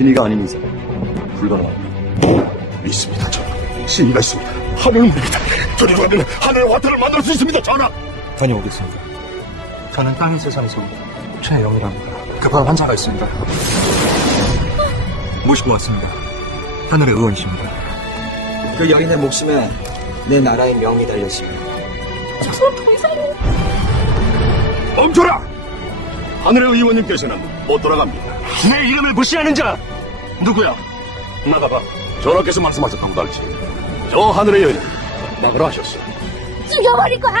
신의가 아닌 이상 불가능합니다. 믿습니다, 전하. 신의가 있습니다. 하늘을 모릅니다. 저리로 가면 하늘의 화타를 만들 수 있습니다, 전하. 다녀오겠습니다. 저는 땅의 세상에서 최영이랍니다. 급한 환자가 있습니다. 모시고 왔습니다. 하늘의 의원이십니다. 그 여인의 목숨에 내 나라의 명이 달렸으며 저 사람 더 이상 멈춰라! 하늘의 의원님께서는 못 돌아갑니다. 내 이름을 무시하는 자 누구야? 나가봐. 전하께서 말씀하셨다고 달지. 저 하늘의 여인 나가라 하셨어. 죽여버릴 거야.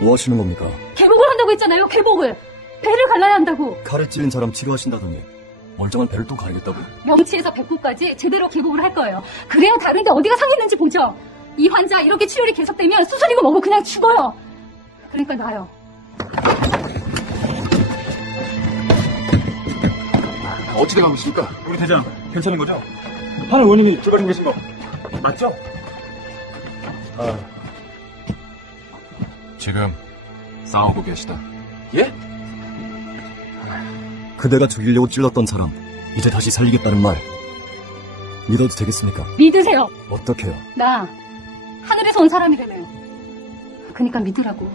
뭐 하시는 겁니까? 개복을 한다고 했잖아요. 개복을. 배를 갈라야 한다고. 칼에 찔린 사람 치료하신다더니 멀쩡한 배를 또 가르겠다고요? 명치에서 배꼽까지 제대로 개복을 할 거예요. 그래야 다른데 어디가 상했는지 보죠. 이 환자 이렇게 치료를 계속되면 수술이고 뭐고 그냥 죽어요. 그러니까 나요. 어찌 돼가고 있습니까? 우리 대장 괜찮은 거죠? 하늘 의원님이 출발 중계신 거 맞죠? 지금 싸우고 계시다. 예? 그대가 죽이려고 찔렀던 사람 이제 다시 살리겠다는 말 믿어도 되겠습니까? 믿으세요. 어떻게요? 나 하늘에서 온 사람이라며요. 그러니까 믿으라고.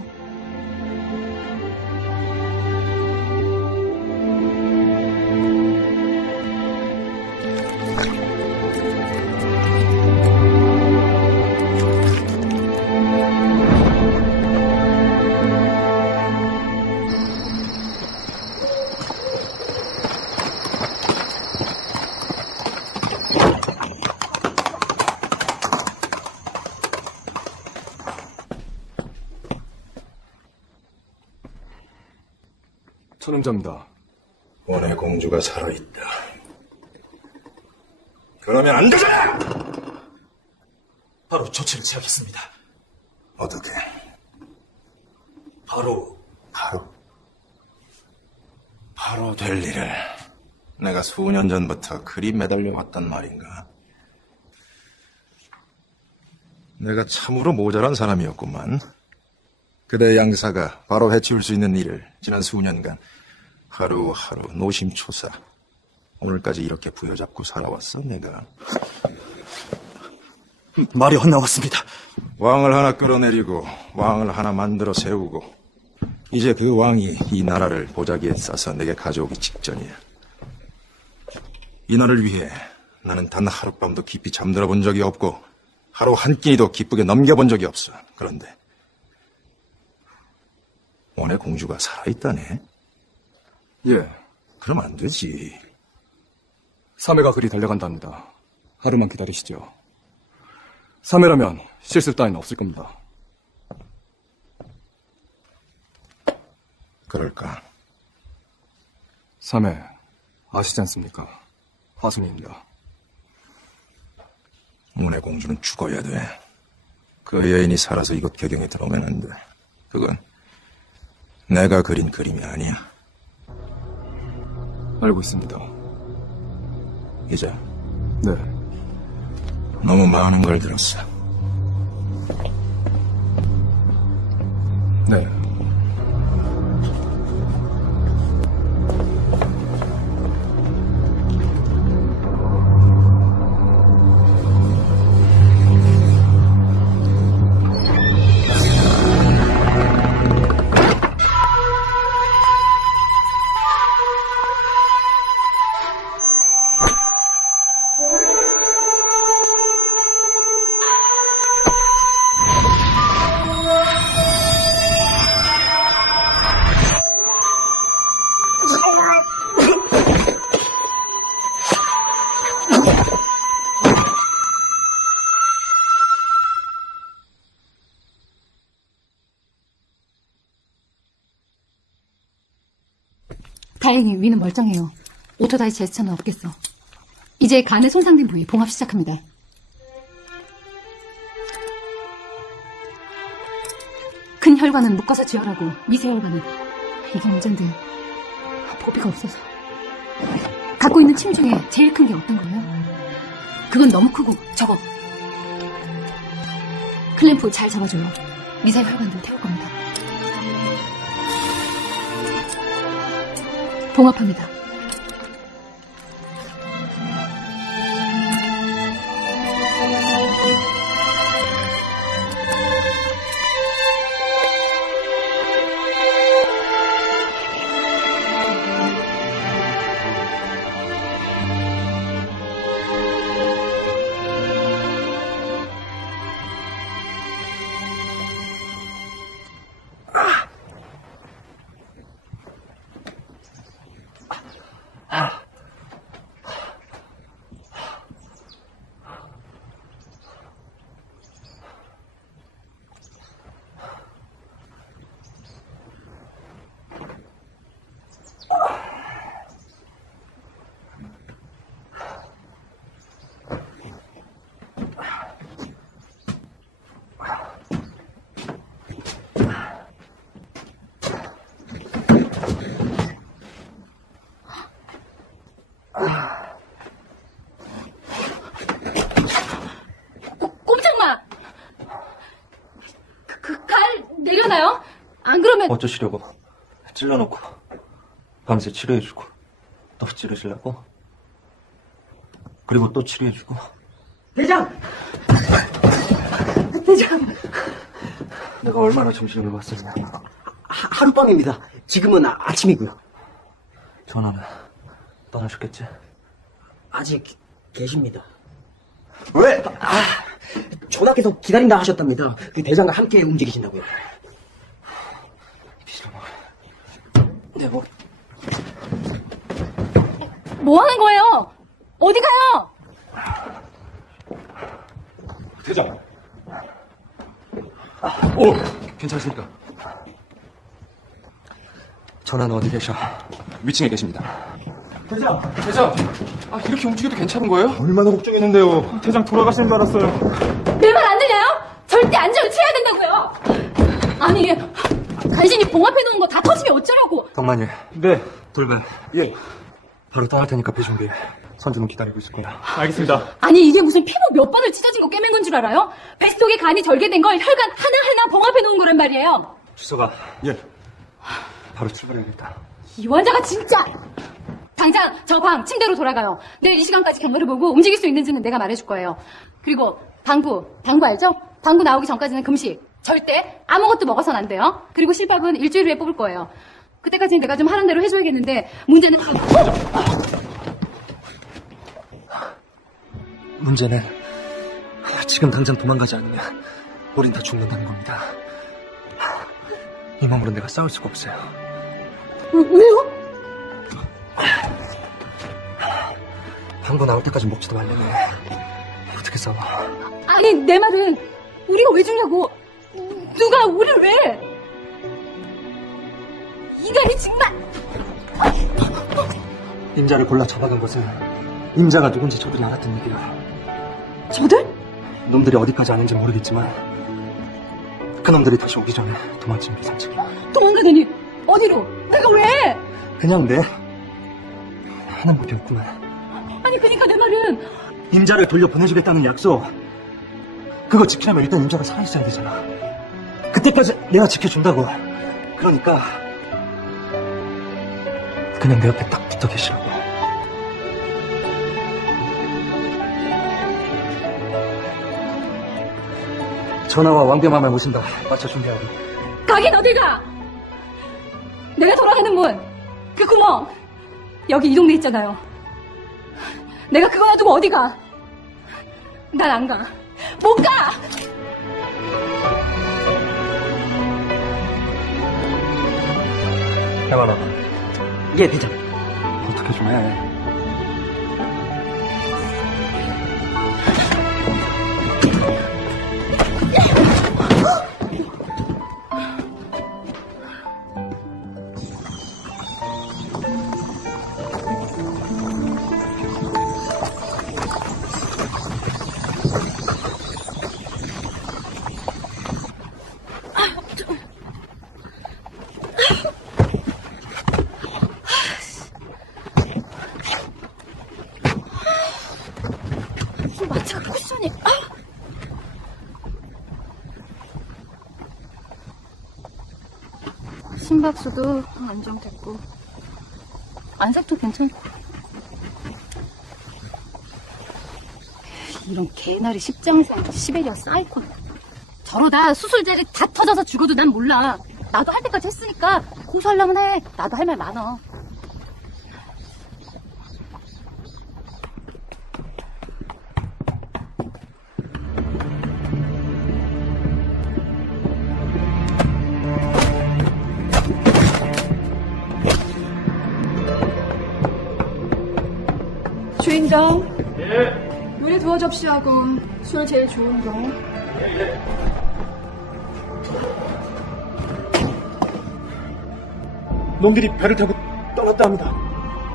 천음자입니다. 원의 공주가 살아있다. 그러면 안 되잖아! 바로 조치를 취하겠습니다. 어떻게? 바로 바로 될 일을 내가 수년 전부터 그리 매달려 왔단 말인가? 내가 참으로 모자란 사람이었구만. 그대 양사가 바로 해치울 수 있는 일을 지난 수년간 하루하루 노심초사 오늘까지 이렇게 부여잡고 살아왔어 내가. 말이 헛나왔습니다. 왕을 하나 끌어내리고 왕을 하나 만들어 세우고 이제 그 왕이 이 나라를 보자기에 싸서 내게 가져오기 직전이야. 이 날을 위해 나는 단 하룻밤도 깊이 잠들어 본 적이 없고 하루 한 끼니도 기쁘게 넘겨본 적이 없어. 그런데 원의 공주가 살아있다네? 예, 그럼 안 되지. 3회가 그리 달려간답니다. 하루만 기다리시죠. 3회라면 실수 따위는 없을 겁니다. 그럴까? 3회 아시지 않습니까? 화순이입니다. 원의 공주는 죽어야 돼. 그 여인이 살아서 이곳 격경에 들어오면 안 돼. 그건 내가 그린 그림이 아니야. 알고 있습니다. 이제 네. 너무 많은 걸 들었어. 네. 다행히 위는 멀쩡해요. 오토다이 제스처는 없겠어. 이제 간에 손상된 부위 봉합 시작합니다. 큰 혈관은 묶어서 지혈하고 미세 혈관은 이게 문제인데 보비가 없어서. 갖고 있는 침 중에 제일 큰 게 어떤 거예요? 그건 너무 크고 저거 클램프 잘 잡아줘요. 미사일 혈관들 태울 겁니다. 봉합합니다. 꼼짝마! 그 칼 내려놔요? 안 그러면 어쩌시려고? 찔러놓고 밤새 치료해주고 또 찌르시려고? 그리고 또 치료해주고. 대장! 대장! 내가 얼마나 정신을 봤었냐. 하룻밤입니다. 지금은 아침이고요. 전화는 떠나셨겠지? 아직 계십니다. 왜? 전하께서 기다린다 하셨답니다. 그 대장과 함께 움직이신다고요. 뭐 하는 거예요? 어디 가요? 대장. 오, 괜찮으십니까? 전화는 어디 계셔? 위층에 계십니다. 대장! 이렇게 움직여도 괜찮은 거예요? 얼마나 걱정했는데요. 대장 돌아가시는 줄 알았어요. 내 말 안 들려요? 절대 안전을 취해야 된다고요. 아니, 간신히 봉합해놓은 거 다 터지면 어쩌라고. 덕만이. 네, 돌발. 예, 바로 떠날 테니까 배 준비해. 선주는 기다리고 있을 거야. 알겠습니다. 아니, 이게 무슨 피부 몇 번을 찢어진 거 꿰맨 건 줄 알아요? 뱃속에 간이 절개된 걸 혈관 하나하나 봉합해놓은 거란 말이에요. 주소가. 예. 바로 출발해야겠다. 이 환자가 진짜! 당장 저 방 침대로 돌아가요. 내일 이 시간까지 경과를 보고 움직일 수 있는지는 내가 말해줄 거예요. 그리고 방구 알죠? 방구 나오기 전까지는 금식. 절대 아무것도 먹어선 안 돼요. 그리고 실밥은 일주일 후에 뽑을 거예요. 그때까지는 내가 좀 하는 대로 해줘야겠는데 문제는 문제는 지금 당장 도망가지 않으면 우린 다 죽는다는 겁니다. 이 몸으로 내가 싸울 수가 없어요. 왜요? 방구 나올 때까지 먹지도 말려네. 어떻게 싸워? 아니 내 말은 우리가 왜 죽냐고. 누가 우리를 왜? 인간이 정말. 임자를 골라 잡아간 것은 임자가 누군지 저들이 알았던 얘기야. 저들? 놈들이 어디까지 아는지 모르겠지만 그놈들이 다시 오기 전에 도망치는 게 산책이야. 도망가더니 어디로? 내가 왜? 그냥 내 하는 법이 없구만. 아니 그니까 내 말은 임자를 돌려보내주겠다는 약속, 그거 지키려면 일단 임자가 살아있어야 되잖아. 그때까지 내가 지켜준다고. 그러니까 그냥 내 옆에 딱 붙어 계시라고. 전하와 왕비마마 모신다. 맞춰 준비하고. 가긴 어딜 가? 내가 돌아가는 문, 그 구멍, 여기 이 동네 있잖아요. 내가 그거 놔두고 어디 가? 난 안 가. 못 가! 해봐라. 예, 대장. 어떻게 좀 해. 심박수도 안정됐고 안색도 괜찮고. 이런 개나리 십장생 시베리아 사이콘. 저러다 수술젤이 다 터져서 죽어도 난 몰라. 나도 할 때까지 했으니까 고소하려면 해. 나도 할 말 많아. 주인장. 요리 두어 접시하고 술 제일 좋은 거. 놈들이 배를 타고 떠났다 합니다.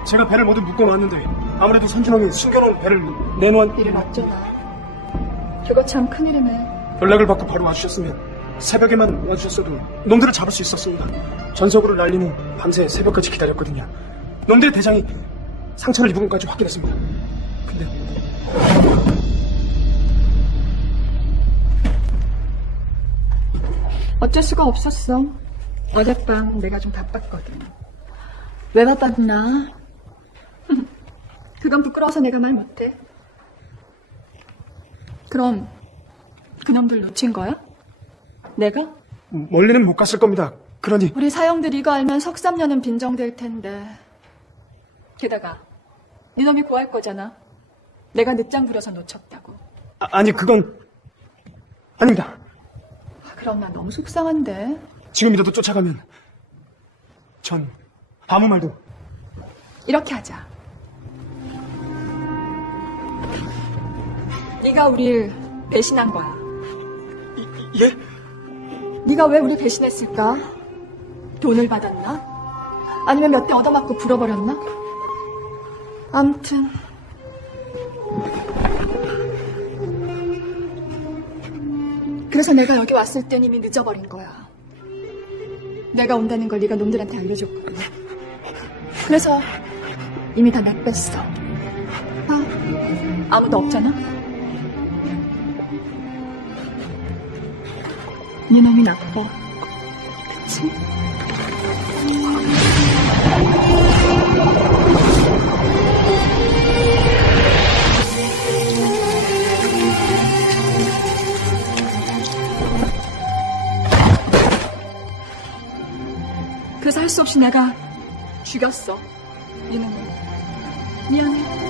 제가 배를 모두 묶어놨는데 아무래도 선진왕이 숨겨놓은 배를 내놓은 일을 맞잖아. 그거 참 큰일이네. 연락을 받고 바로 와주셨으면 새벽에만 와주셨어도 놈들을 잡을 수 있었습니다. 전속으로 날린 후 밤새 새벽까지 기다렸거든요. 놈들의 대장이 상처를 입은 것까지 확인했습니다. 근데 어쩔 수가 없었어. 어젯밤 내가 좀 바빴거든. 왜 바빴나? 그건 부끄러워서 내가 말 못해. 그럼 그놈들 놓친 거야? 내가? 멀리는 못 갔을 겁니다. 그러니 우리 사형들 이거 알면 석삼년은 빈정될 텐데. 게다가 네 놈이 구할 거잖아. 내가 늦장 부려서 놓쳤다고. 아니 그건 아닙니다. 그럼 나 너무 속상한데. 지금이라도 쫓아가면 전 아무 말도. 이렇게 하자. 네가 우릴 배신한 거야. 예? 네가 왜 우리 배신했을까? 돈을 받았나? 아니면 몇 대 얻어맞고 불어버렸나? 암튼 그래서 내가 여기 왔을 땐 이미 늦어버린 거야. 내가 온다는 걸 네가 놈들한테 알려줬거든. 그래서 이미 다 내뺐어. 아무도 없잖아? 네 놈이 나빠. 그치? 그래서 할 수 없이 내가 죽였어. 이놈을. 미안해.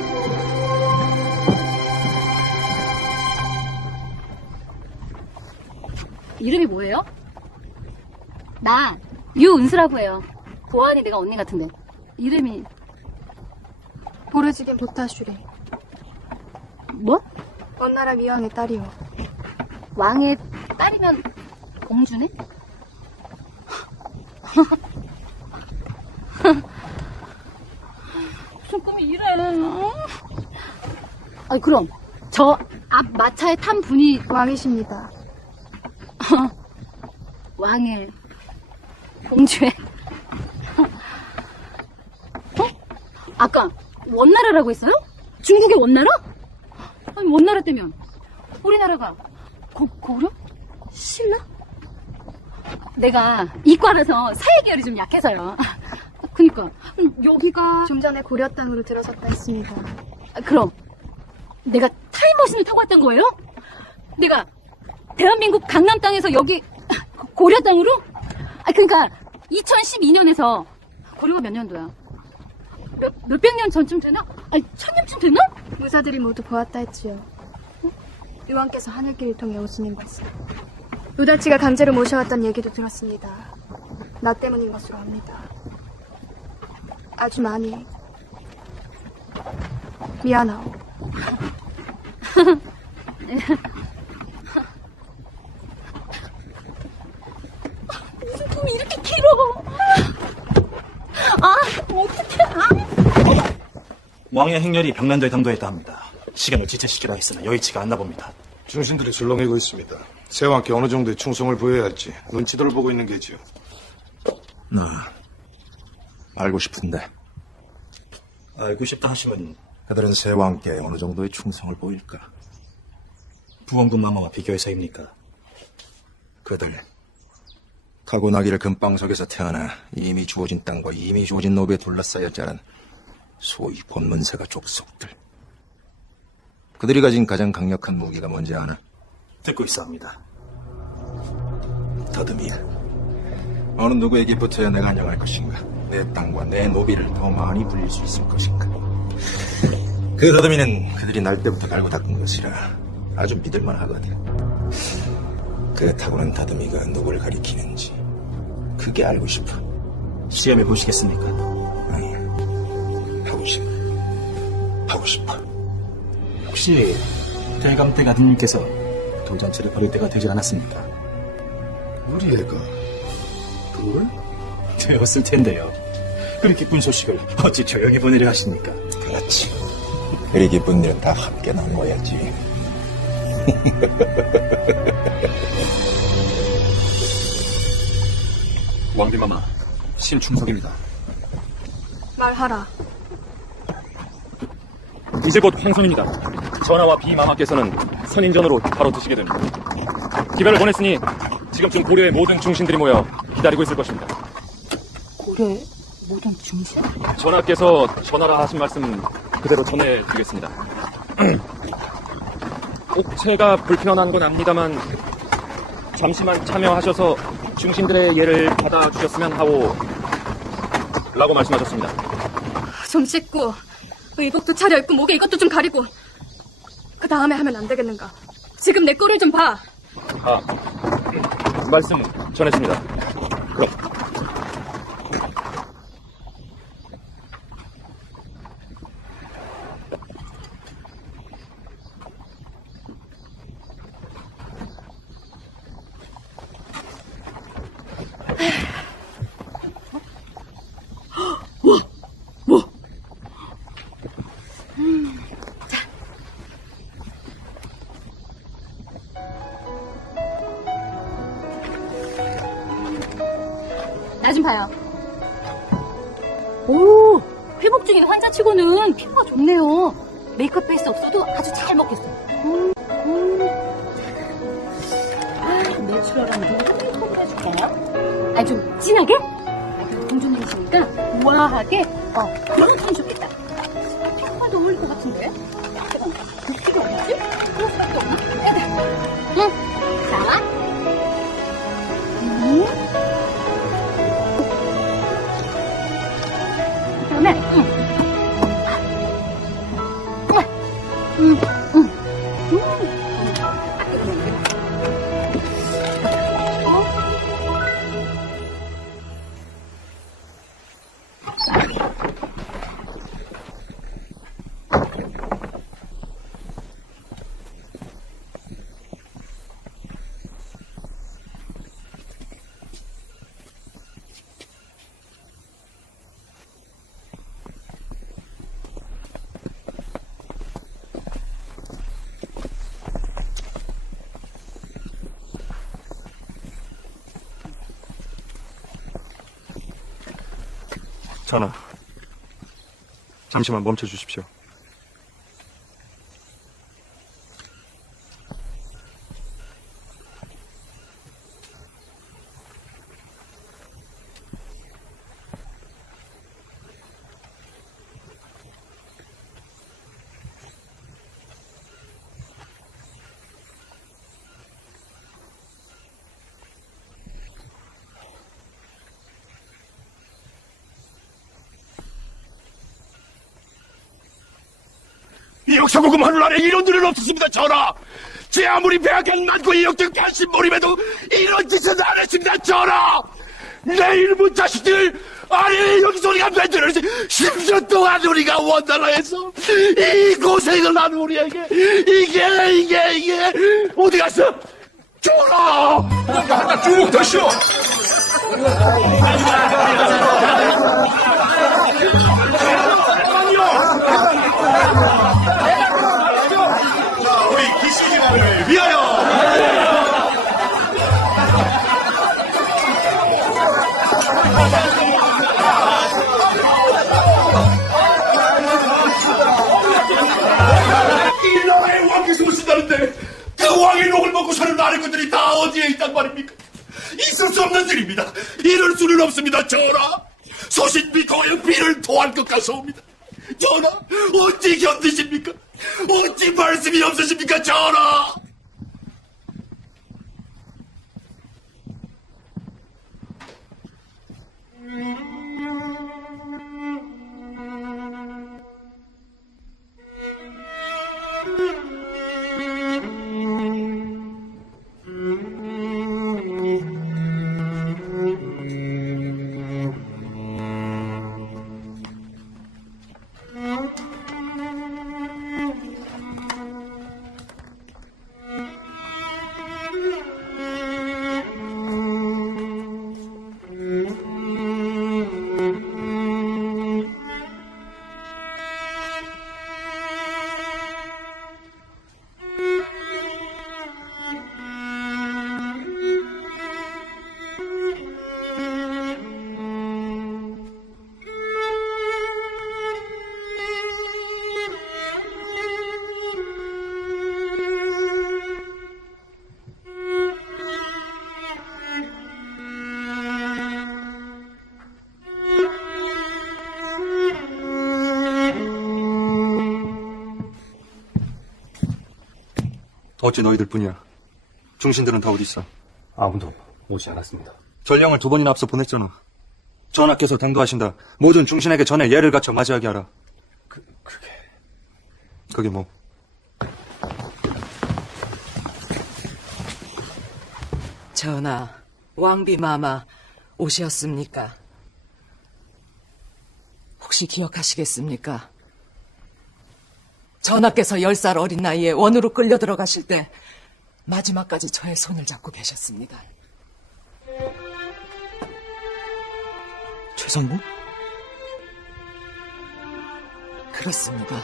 이름이 뭐예요? 나 유은수라고 해요. 보안이 내가 언니 같은데. 이름이 보르지겐 보타슈리. 뭐? 원나라 미왕의 딸이요. 왕의 딸이면 공주네? 무슨 꿈이 이래. 아니 그럼 저 앞 마차에 탄 분이 왕이십니다. 왕의 공주의 아까 원나라라고 했어요? 중국의 원나라? 아니 원나라 때면 우리나라가 고려? 신라? 내가 이과라서 사회계열이 좀 약해서요. 그니까 여기가 좀 전에 고려 땅으로 들어섰다 했습니다. 그럼 내가 타임머신을 타고 왔던 거예요? 내가 대한민국 강남 땅에서 여기 고려 땅으로? 그러니까 2012년에서 고려가 몇 년도야? 몇백 년 전쯤 되나? 아니 1000년쯤 되나? 무사들이 모두 보았다 했지요. 유왕께서 하늘길을 통해 오시는 것을. 노다치가 강제로 모셔왔던 얘기도 들었습니다. 나 때문인 것으로 압니다. 아주 많이 미안하오. 무슨 꿈이 이렇게 길어? 어떡해. 왕의 행렬이 병난도에 당도했다 합니다. 시간을 지체시키라 했으나 여의치가 않나 봅니다. 중신들이 술렁이고 있습니다. 세왕께 어느 정도의 충성을 보여야 할지 눈치들을 보고 있는 게지요. 나 알고 싶은데 알고 싶다 하시면 그들은 세왕께 어느 정도의 충성을 보일까? 부원군 마마와 비교해서입니까? 그들 타고나기를 금방석에서 태어나 이미 주어진 땅과 이미 주어진 노비에 둘러싸여 자란 소위 본문세가 족속들. 그들이 가진 가장 강력한 무기가 뭔지 아나? 듣고 있어합니다. 더듬이야. 어느 누구에게 붙어야 내가 안녕할 것인가? 내 땅과 내 노비를 더 많이 불릴 수 있을 것인가? 그 더듬이는 그들이 날 때부터 갈고 닦은 것이라 아주 믿을만 하거든. 그 타고난 더듬이가 누굴 가리키는지 그게 알고 싶어. 시험해 보시겠습니까? 아니, 하고 싶어. 혹시 대감댁 아드님께서 돌잔치를 벌일 때가 되지 않았습니까? 우리 애가 돌? 되었을 텐데요. 그리 기쁜 소식을 어찌 조용히 보내려 하십니까? 그렇지. 그리 기쁜 일은 다 함께 나눠야지. 왕비마마, 신충석입니다. 말하라. 이제 곧 황선입니다. 전하와 비마마께서는 선인전으로 바로 드시게 됩니다. 기별을 보냈으니 지금쯤 고려의 모든 중신들이 모여 기다리고 있을 것입니다. 고려의 모든 중심? 전하께서 전하라 하신 말씀 그대로 전해드리겠습니다. 옥체가 불편한 건 압니다만 잠시만 참여하셔서 중신들의 예를 받아주셨으면 하오 라고 말씀하셨습니다. 좀 씻고 의복도 차려입고 목에 이것도 좀 가리고 그 다음에 하면 안 되겠는가? 지금 내 꼴을 좀 봐. 말씀 전했습니다. 그럼 나 좀 봐요. 오, 회복 중인 환자치고는 피부가 좋네요. 메이크업 베이스 없어도 아주 잘 먹겠어요. 내추럴한 메이크업을 해줄까요? 아니, 좀 진하게? 공주님이시니까 우아하게, 그런 톤이 좋겠다. 피부과도 어울릴 것 같은데? 그 필요 없지? 그럴 수밖에 없나? 응. 자. 그다음에 전하, 잠시만 멈춰 주십시오. 이 역사고금 하늘나라에 이런 일은 없었습니다, 전하! 제 아무리 배악한 많고 이 역적 간신몰입해도 이런 짓은 안 했습니다, 전하! 내 이름은 자식들 아니 여기서 우리가 멘트를 10년 동안 우리가 원나라에서 이 고생을 한 우리에게 이게 어디 갔어? 전하! 하나 쭉 더쇼! 우리 기시집을 위하여! 이 나라의 왕께서 오신다는데 그 왕의 욕을 먹고 사는 나라들이 다 어디에 있단 말입니까? 있을 수 없는 일입니다. 이럴 수는 없습니다, 전하. 소신비 고영 비를 토할 것 같사옵니다. 전하, 어찌 견디십니까? 어찌 말씀이 없으십니까, 전하? 어찌 너희들 뿐이야? 중신들은 다 어디 있어? 아무도 오지 않았습니다. 전령을 2번이나 앞서 보냈잖아. 전하께서 당도하신다. 모든 중신에게 전에 예를 갖춰 맞이하게 하라. 그게 뭐? 전하, 왕비마마 오셨습니까? 혹시 기억하시겠습니까? 전하께서 10살 어린 나이에 원으로 끌려 들어가실 때 마지막까지 저의 손을 잡고 계셨습니다. 최상궁? 그렇습니다.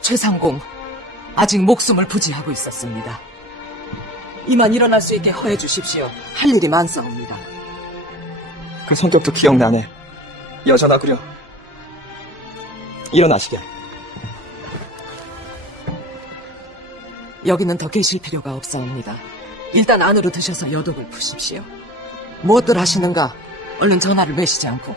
최상공 아직 목숨을 부지하고 있었습니다. 이만 일어날 수 있게 허해 주십시오. 할 일이 많사옵니다. 그 성격도 기억나네. 여전하구려. 일어나시게. 여기는 더 계실 필요가 없사옵니다. 일단 안으로 드셔서 여독을 푸십시오. 무엇들 하시는가? 얼른 전화를 매시지 않고.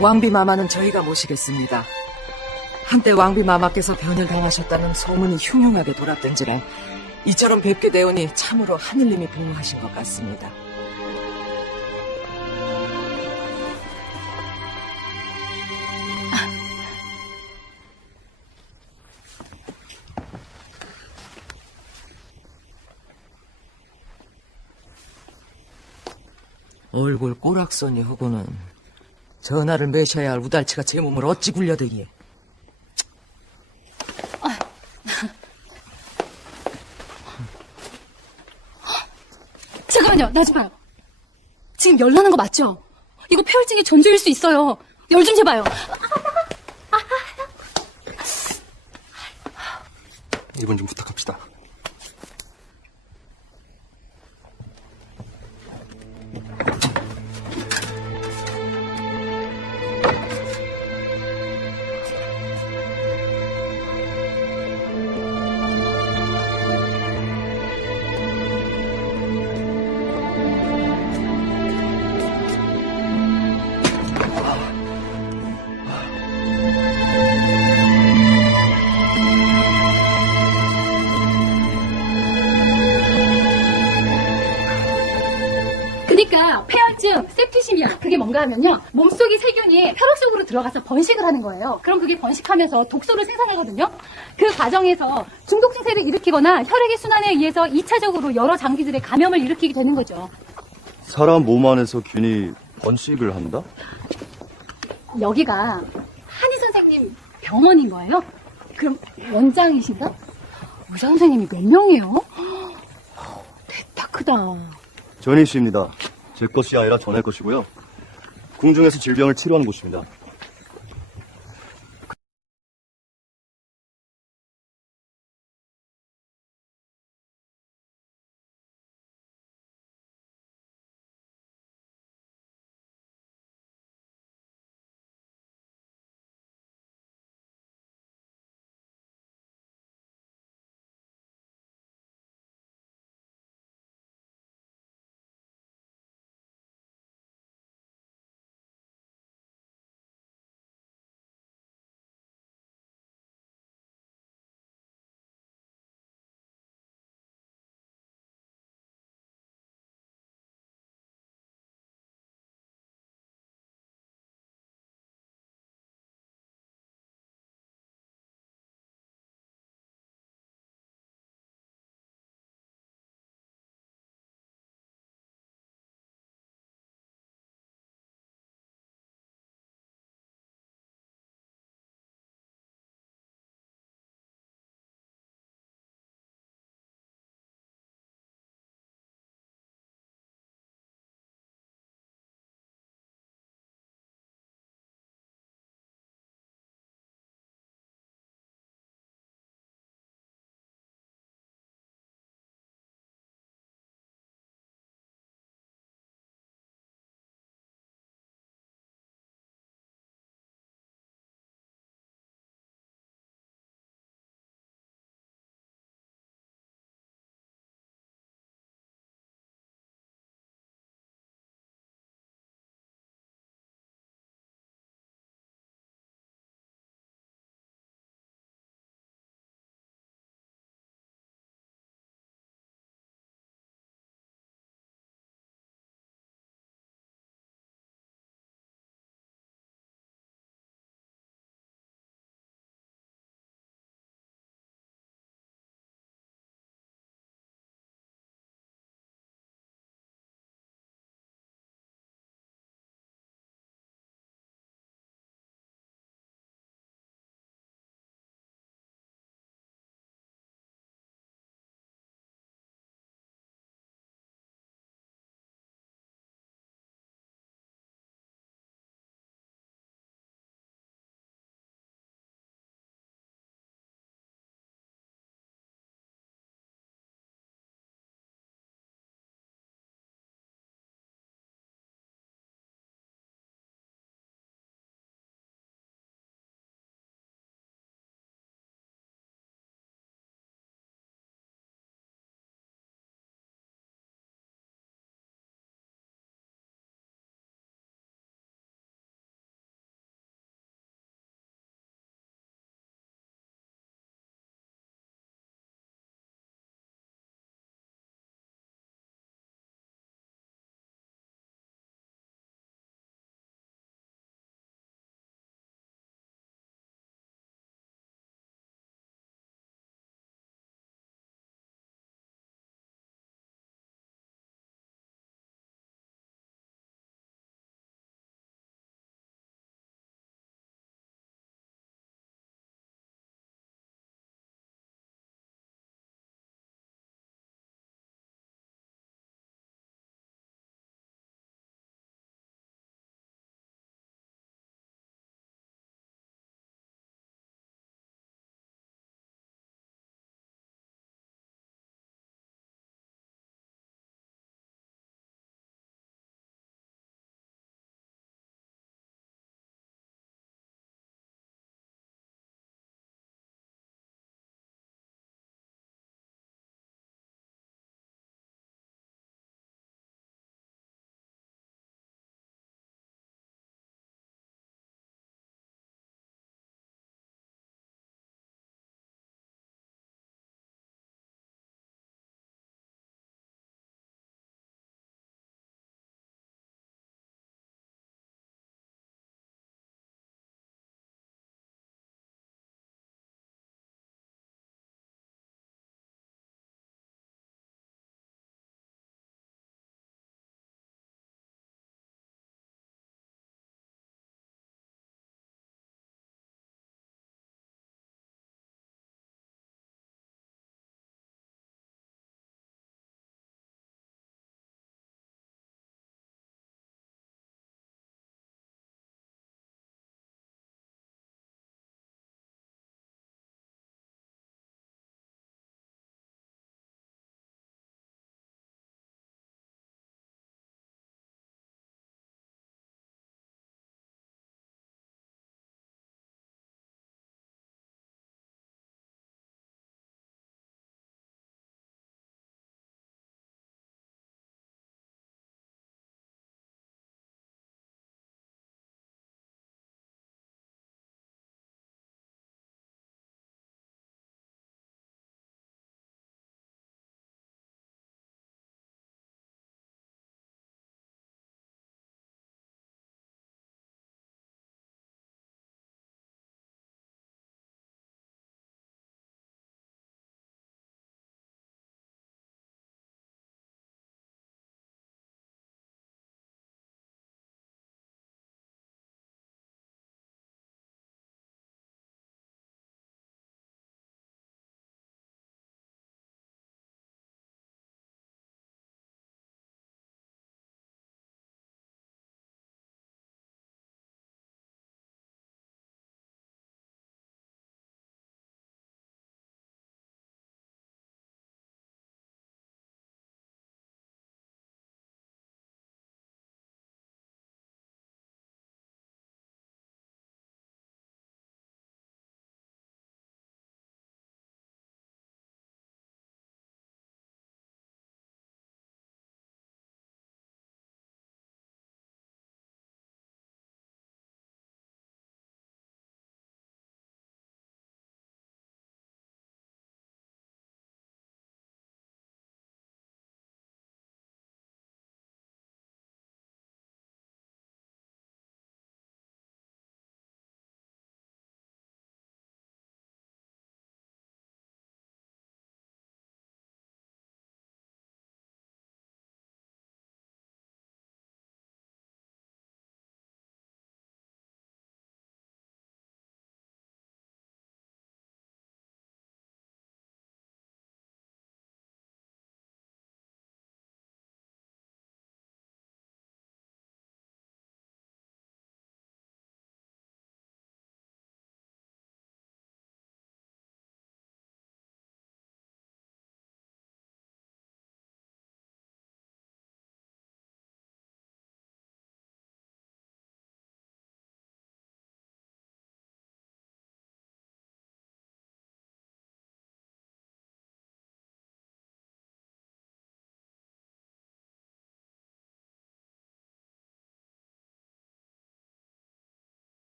왕비마마는 저희가 모시겠습니다. 한때 왕비마마께서 변을 당하셨다는 소문이 흉흉하게 돌았던지라 이처럼 뵙게 되오니 참으로 하늘님이 보호하신 것 같습니다. 얼굴 꼬락서니 하고는 전하를 매셔야 할 우달치가 제 몸을 어찌 굴려대기에. 잠깐만요, 나 좀 봐요. 지금 열 나는 거 맞죠? 이거 폐혈증의 전조일 수 있어요. 열 좀 재봐요. 이번 좀 부탁합시다. 그러니까 폐혈증, septi심이야. 그게 뭔가 하면요, 몸속의 세균이 혈액 속으로 들어가서 번식을 하는 거예요. 그럼 그게 번식하면서 독소를 생산하거든요. 그 과정에서 중독 증세를 일으키거나 혈액의 순환에 의해서 2차적으로 여러 장기들의 감염을 일으키게 되는 거죠. 사람 몸 안에서 균이 번식을 한다? 여기가 한의 선생님 병원인 거예요? 그럼 원장이신가? 의사 선생님이 몇 명이에요? 대따 크다. 전희 씨입니다. 제 것이 아니라 전의 것이고요. 궁중에서 질병을 치료하는 곳입니다.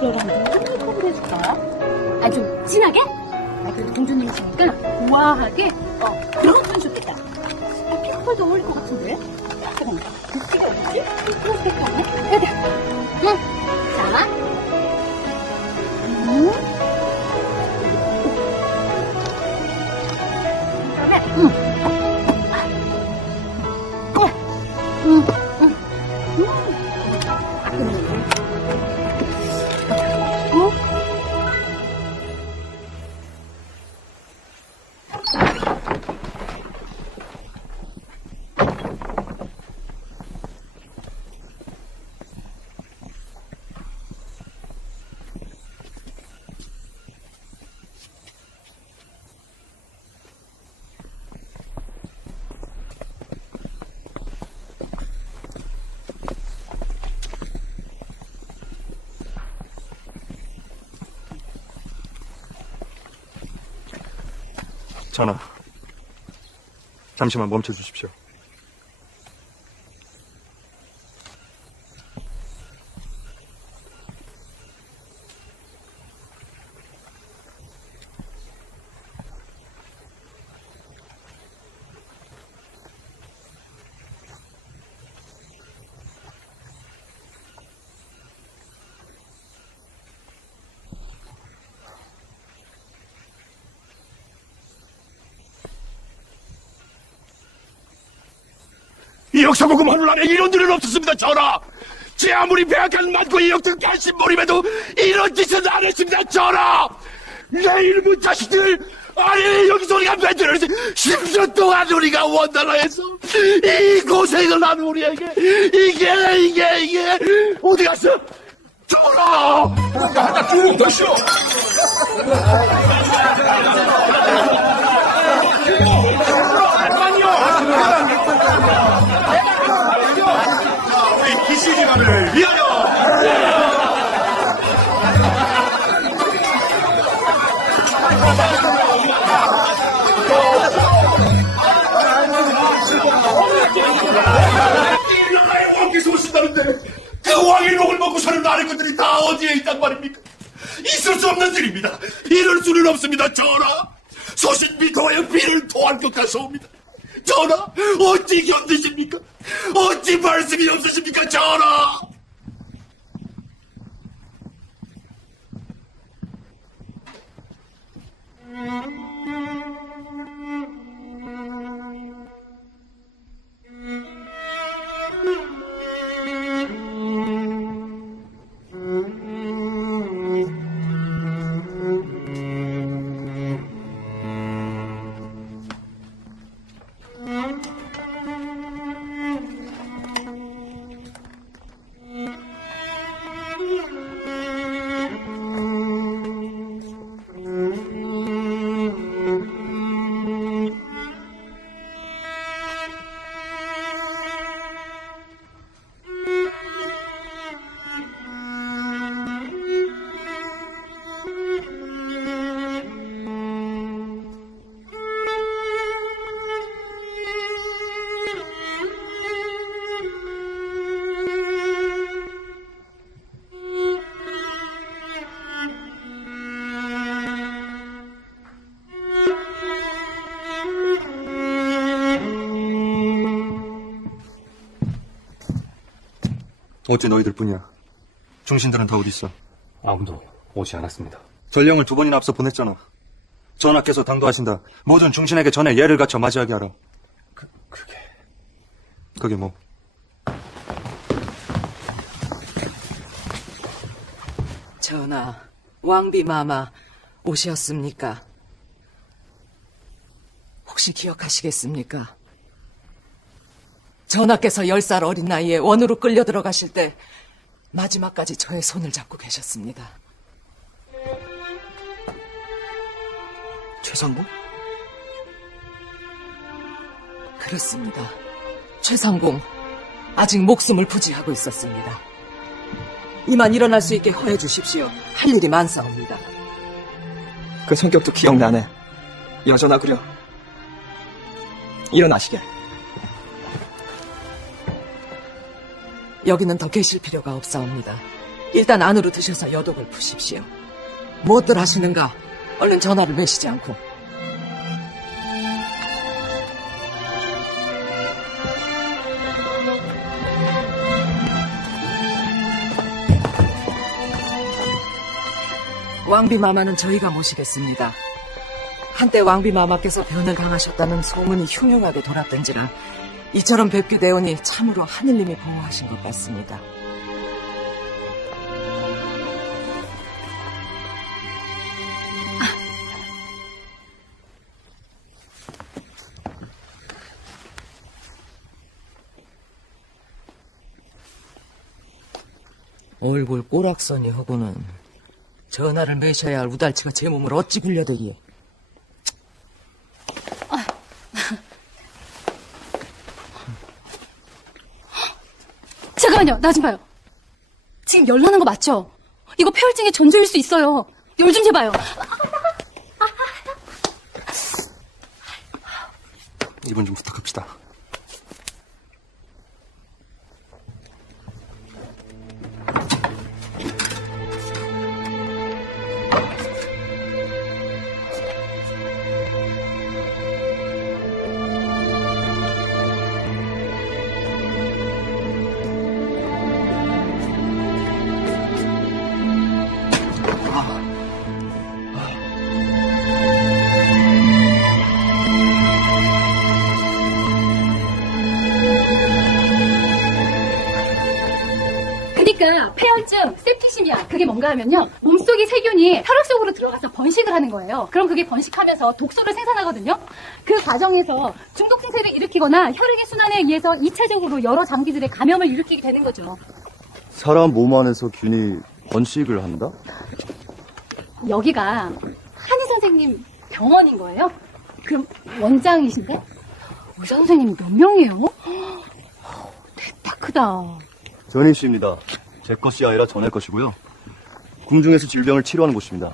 들어가는데 한입 해줄까? 아, 좀 진하게? 아, 그래도 공주님이시니까 우아하게. 그런 건 좋겠다. 아, 피크볼도 어울릴 것 같은데? 잠깐만. 그 어디지? 피크볼 하네? 여기. 응. 자. 그다음에, 전하, 잠시만 멈춰 주십시오. 이 역사고금 하늘 안에 이런 일은 없었습니다, 전하! 제 아무리 배악한 많고 이역적 결심몰임에도 이런 짓은 안 했습니다, 전하! 내 이름은 자식들! 아니, 여기서 우리가 멘트를 10년 동안 우리가 원달러에서 이 고생을 한 우리에게 이게 어디 갔어? 전하! 하나 쭉 더 쉬어! 우리 기시지만을 위하여! 이 나라의 왕께서 오신다는데 그 왕의 욕을 먹고 사는 나라의 것들이 다 어디에 있단 말입니까? 있을 수 없는 일입니다. 이럴 수는 없습니다, 전하. 소신비 도하여 비를 토할 것 같사옵니다. 전하, 어찌 견디십니까? 어찌 말씀이 없으십니까, 전하? 어째 너희들 뿐이야? 중신들은 다 어디 있어? 아무도 오지 않았습니다. 전령을 2번이나 앞서 보냈잖아. 전하께서 당도하신다. 모든 중신에게 전에 예를 갖춰 맞이하게 하라. 그게 뭐? 전하, 왕비마마 오셨습니까? 혹시 기억하시겠습니까? 전하께서 10살 어린 나이에 원으로 끌려 들어가실 때 마지막까지 저의 손을 잡고 계셨습니다. 최상봉? 그렇습니다. 최상봉, 아직 목숨을 부지하고 있었습니다. 이만 일어날 수 있게 허해 주십시오. 할 일이 많사옵니다. 그 성격도 기억나네. 여전하구려. 일어나시게. 여기는 더 계실 필요가 없사옵니다. 일단 안으로 드셔서 여독을 푸십시오. 무엇들 하시는가? 얼른 전화를 매시지 않고. 왕비마마는 저희가 모시겠습니다. 한때 왕비마마께서 변을 당하셨다는 소문이 흉흉하게 돌았던지라 이처럼 뵙게 되오니 참으로 하느님이 보호하신 것 같습니다. 얼굴 꼬락서니 하고는 전화를 매셔야 할 우달치가 제 몸을 어찌 굴려대기에. 잠깐만요. 나 좀 봐요. 지금 열 나는 거 맞죠? 이거 폐혈증의 전조일 수 있어요. 열 좀 재봐요. 이번 좀 부탁합시다. 그러니까 폐혈증, septicemia 그게 뭔가 하면요. 몸속의 세균이 혈액 속으로 들어가서 번식을 하는 거예요. 그럼 그게 번식하면서 독소를 생산하거든요. 그 과정에서 중독 증세를 일으키거나 혈액의 순환에 의해서 2차적으로 여러 장기들의 감염을 일으키게 되는 거죠. 사람 몸 안에서 균이 번식을 한다? 여기가 한의 선생님 병원인 거예요? 그럼 원장이신가? 의사 선생님 몇 명이에요? 됐다 크다. 전임 씨입니다. 제 것이 아니라 전의 것이고요. 궁중에서 질병을 치료하는 곳입니다.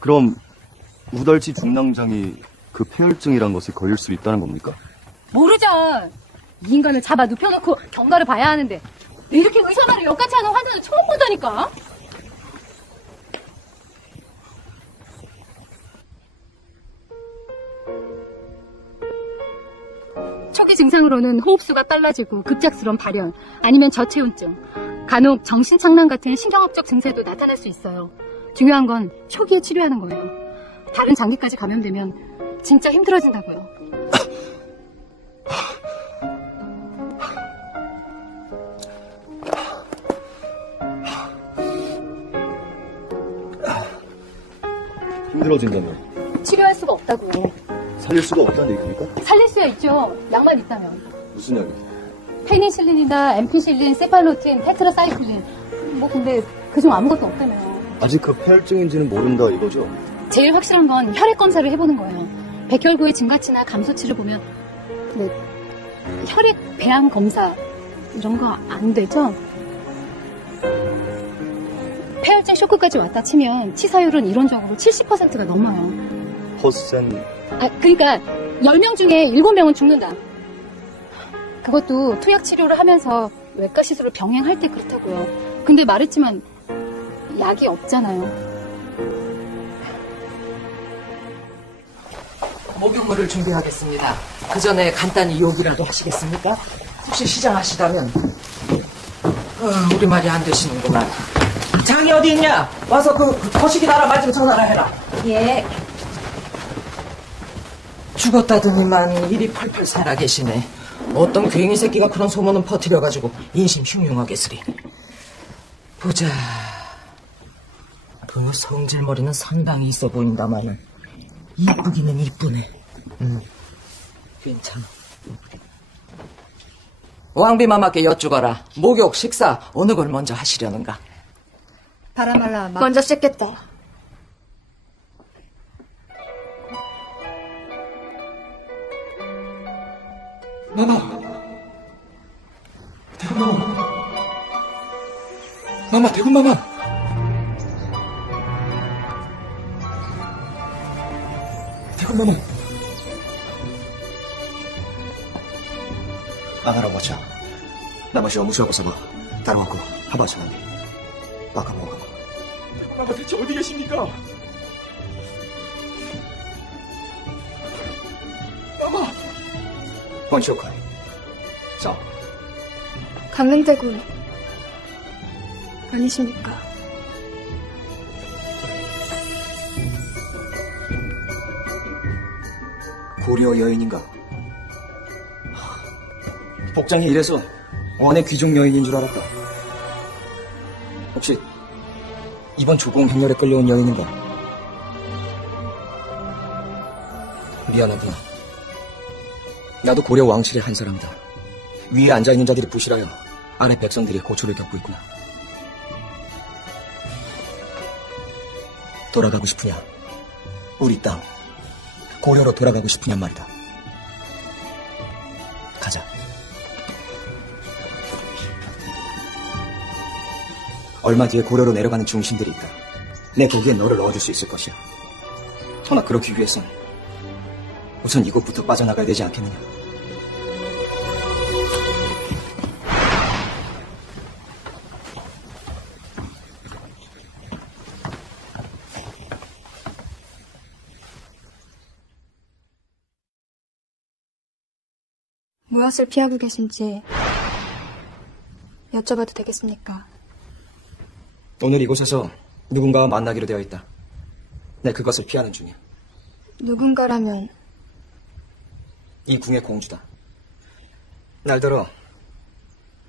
그럼 우달치 중낭장이 그 폐혈증이란 것에 걸릴 수 있다는 겁니까? 모르죠. 이 인간을 잡아 눕혀놓고 경과를 봐야 하는데 이렇게 의사 말을 역같이 하는 환자는 처음 보다니까. 초기 증상으로는 호흡수가 빨라지고 급작스러운 발열, 아니면 저체온증, 간혹 정신착란 같은 신경학적 증세도 나타날 수 있어요. 중요한 건 초기에 치료하는 거예요. 다른 장기까지 감염되면 진짜 힘들어진다고요. 힘들어진다면 치료할 수가 없다고요. 살릴 수가 없다는 얘기입니까? 살릴 수야 있죠. 약만 있다면. 무슨 약이? 페니실린이나 엠피실린, 세팔로틴, 테트라사이클린. 뭐 근데 그중 아무것도 없다며요. 아직 그 폐혈증인지는 모른다 이거죠? 제일 확실한 건 혈액 검사를 해보는 거예요. 백혈구의 증가치나 감소치를 보면. 근데 혈액 배양 검사 이런 거 안 되죠? 폐혈증 쇼크까지 왔다 치면 치사율은 이론적으로 70%가 넘어요. 퍼센... 그러니까 10명 중에 7명은 죽는다. 그것도 투약 치료를 하면서 외과 시술을 병행할 때 그렇다고요. 근데 말했지만 약이 없잖아요. 목욕물을 준비하겠습니다. 그 전에 간단히 욕이라도 하시겠습니까? 혹시 시장하시다면. 우리 말이 안 되시는구만. 장이 어디 있냐? 와서 그 거시기 나라 말 좀 전화를 해라. 예. 죽었다더니만 일이 펄펄 살아계시네. 어떤 괜히 새끼가 그런 소문은 퍼뜨려가지고 인심 흉흉하게 쓰리. 보자. 그 성질머리는 상당히 있어 보인다마는 이쁘기는 이쁘네. 괜찮아. 왕비마마께 여쭈거라. 목욕, 식사 어느 걸 먼저 하시려는가? 바라말라 먼저 씻겠다. 마마! 대군 마마! 마마, 대군 마마! 대군 마마! 안 할아버지, 나머지 무서워서 뭐 따로 왔고 하바사나미, 바카모가. 아마 대체 어디 계십니까? 원쇼카이. 자, 강릉대군 아니십니까? 고려 여인인가? 복장이 이래서 원의 귀족 여인인 줄 알았다. 혹시 이번 조공 행렬에 끌려온 여인인가? 미안하구나. 나도 고려 왕실의 한 사람이다. 위에 앉아있는 자들이 부실하여 아래 백성들이 고초를 겪고 있구나. 돌아가고 싶으냐? 우리 땅 고려로 돌아가고 싶으냔 말이다. 가자. 얼마 뒤에 고려로 내려가는 중신들이 있다. 내 거기에 너를 넣어줄 수 있을 것이야. 허나 그러기 위해선 우선 이곳부터 빠져나가야 되지 않겠느냐. 무엇을 피하고 계신지 여쭤봐도 되겠습니까? 오늘 이곳에서 누군가와 만나기로 되어 있다. 내 그것을 피하는 중이야. 누군가라면 이 궁의 공주다. 날더러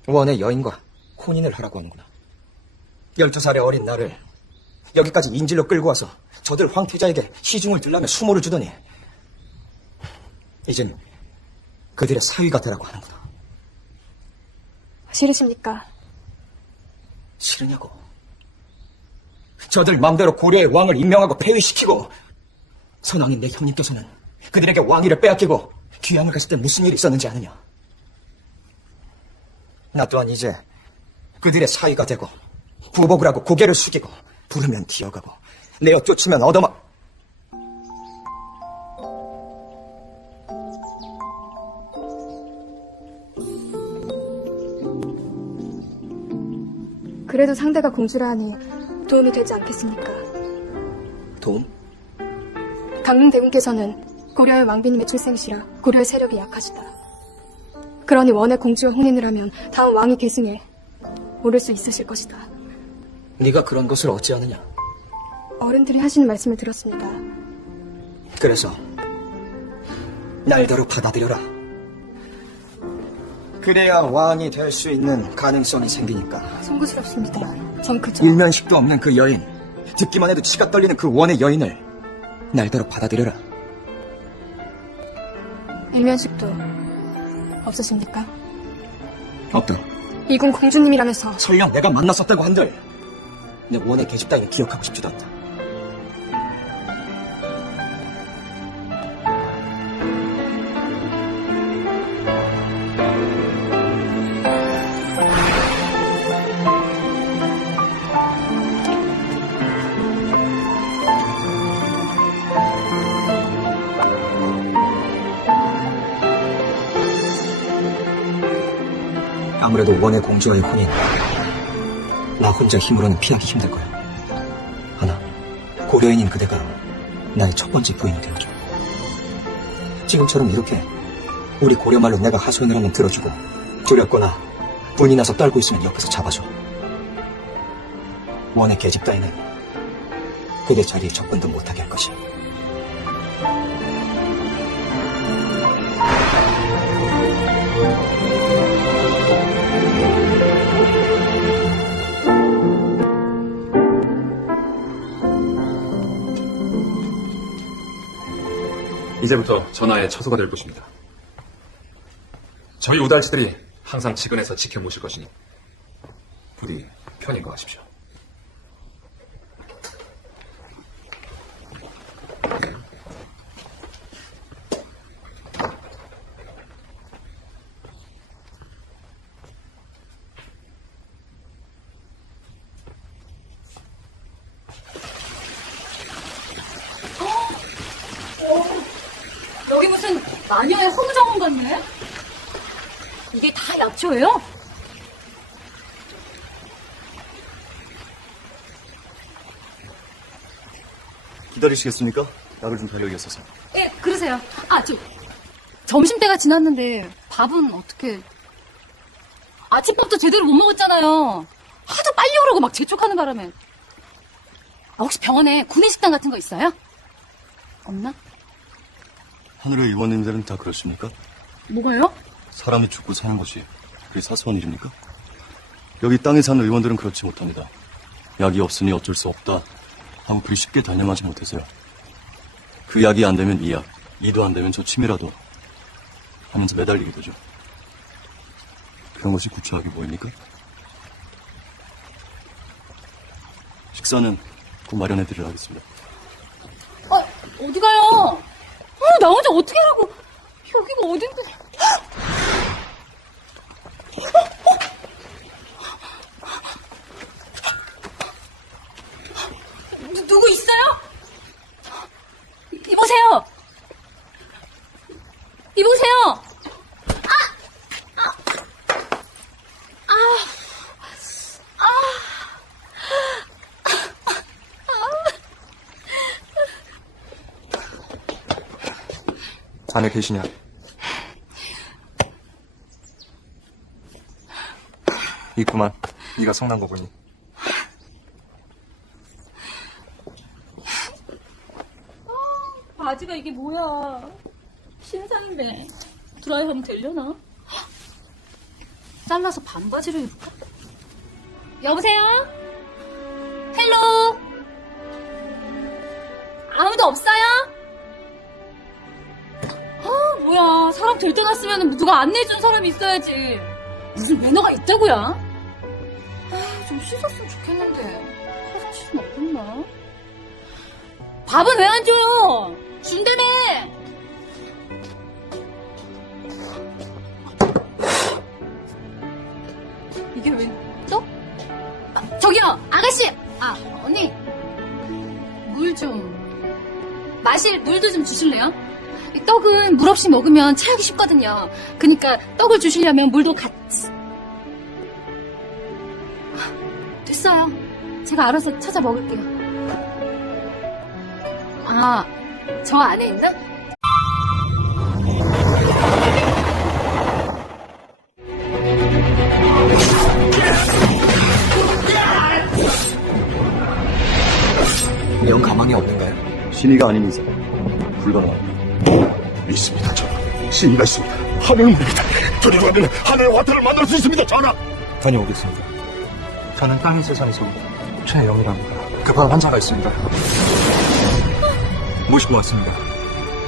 원의 여인과 혼인을 하라고 하는구나. 12살의 어린 나를 여기까지 인질로 끌고 와서 저들 황태자에게 시중을 들라며 수모를 주더니 이젠 그들의 사위가 되라고 하는구나. 싫으십니까? 싫으냐고. 저들 맘대로 고려의 왕을 임명하고 폐위시키고 선왕인 내 형님께서는 그들에게 왕위를 빼앗기고 귀향을 갔을 때 무슨 일이 있었는지 아느냐. 나 또한 이제 그들의 사위가 되고 부복을 하고 고개를 숙이고 부르면 기어가고 내어 쫓으면 얻어마. 그래도 상대가 공주라 하니 도움이 되지 않겠습니까? 도움? 강릉대군께서는 고려의 왕비님의 출생시라 고려의 세력이 약하시다. 그러니 원의 공주와 혼인을 하면 다음 왕위 계승에 오를 수 있으실 것이다. 네가 그런 것을 어찌 아느냐? 어른들이 하시는 말씀을 들었습니다. 그래서 날더러 받아들여라. 그래야 왕이 될 수 있는 가능성이 생기니까. 송구스럽습니다만 전 그저 일면식도 없는 그 여인, 듣기만 해도 치가 떨리는 그 원의 여인을 날더러 받아들여라. 일면식도 없으십니까? 없다. 이군 공주님이라면서 설령 내가 만났었다고 한들 내 원의 계집 따위는 기억하고 싶지도 않다. 아무래도 원의 공주와의 혼인, 나 혼자 힘으로는 피하기 힘들 거야. 하나, 고려인인 그대가 나의 첫 번째 부인이 되어줘. 지금처럼 이렇게 우리 고려말로 내가 하소연을 하면 들어주고 두렵거나 분이 나서 떨고 있으면 옆에서 잡아줘. 원의 계집 따위는 그대 자리에 접근도 못하게 할 것이야. 이제부터 전하의 처소가 될 곳입니다. 저희 우달치들이 항상 측은해서 지켜보실 것이니 부디 편히 거하십시오. 여기 무슨 마녀의 허무정원 같네? 이게 다 약초예요? 기다리시겠습니까? 약을 좀 달려야겠어서. 예, 그러세요. 점심때가 지났는데 밥은 어떻게... 아침밥도 제대로 못 먹었잖아요. 하도 빨리 오라고 막 재촉하는 바람에. 혹시 병원에 구내식당 같은 거 있어요? 없나? 하늘의 의원님들은 다 그렇습니까? 뭐가요? 사람이 죽고 사는 것이 그리 사소한 일입니까? 여기 땅에 사는 의원들은 그렇지 못합니다. 약이 없으니 어쩔 수 없다 하고 그리 쉽게 단념하지 못하세요. 그 약이 안 되면 이 약, 이도 안 되면 저 침이라도 하면서 매달리게 되죠. 그런 것이 구차하게 보입니까? 식사는 꼭 마련해드리려 하겠습니다. 어디 가요? 나 혼자 어떻게 하라고. 여기가 어딘데. 누구 있어요? 이보세요. 이보세요. 안에 계시냐? 있구만. 네가 성난 거 보니. 바지가 이게 뭐야. 신상인데 드라이 하면 되려나? 잘라서 반바지를 입을까? 여보세요? 헬로? 아무도 없어요? 뭐야. 사람 될 때 갔으면 누가 안내해준 사람이 있어야지. 무슨 매너가 있다고요? 좀 씻었으면 좋겠는데 화장실은 어딨나? 밥은 왜 안 줘요? 준다며. 이게 왜 떡? 저기요 아가씨. 언니 물 좀 마실 물도 좀 주실래요? 이 떡은 물 없이 먹으면 체하기 쉽거든요. 그러니까 떡을 주시려면 물도 같이. 됐어요. 제가 알아서 찾아 먹을게요. 저 안에 있나? 영 가망이 없는가요? 신의가 아닌 이상 불가능합니다. 있습니다, 전하. 신의가 있습니다. 하늘을 모릅니다. 저리로 가면 하늘의 화타를 만날 수 있습니다, 전하. 다녀오겠습니다. 저는 땅의 세상에서 최영이랍니다. 급한 환자가 있습니다. 모시고 왔습니다.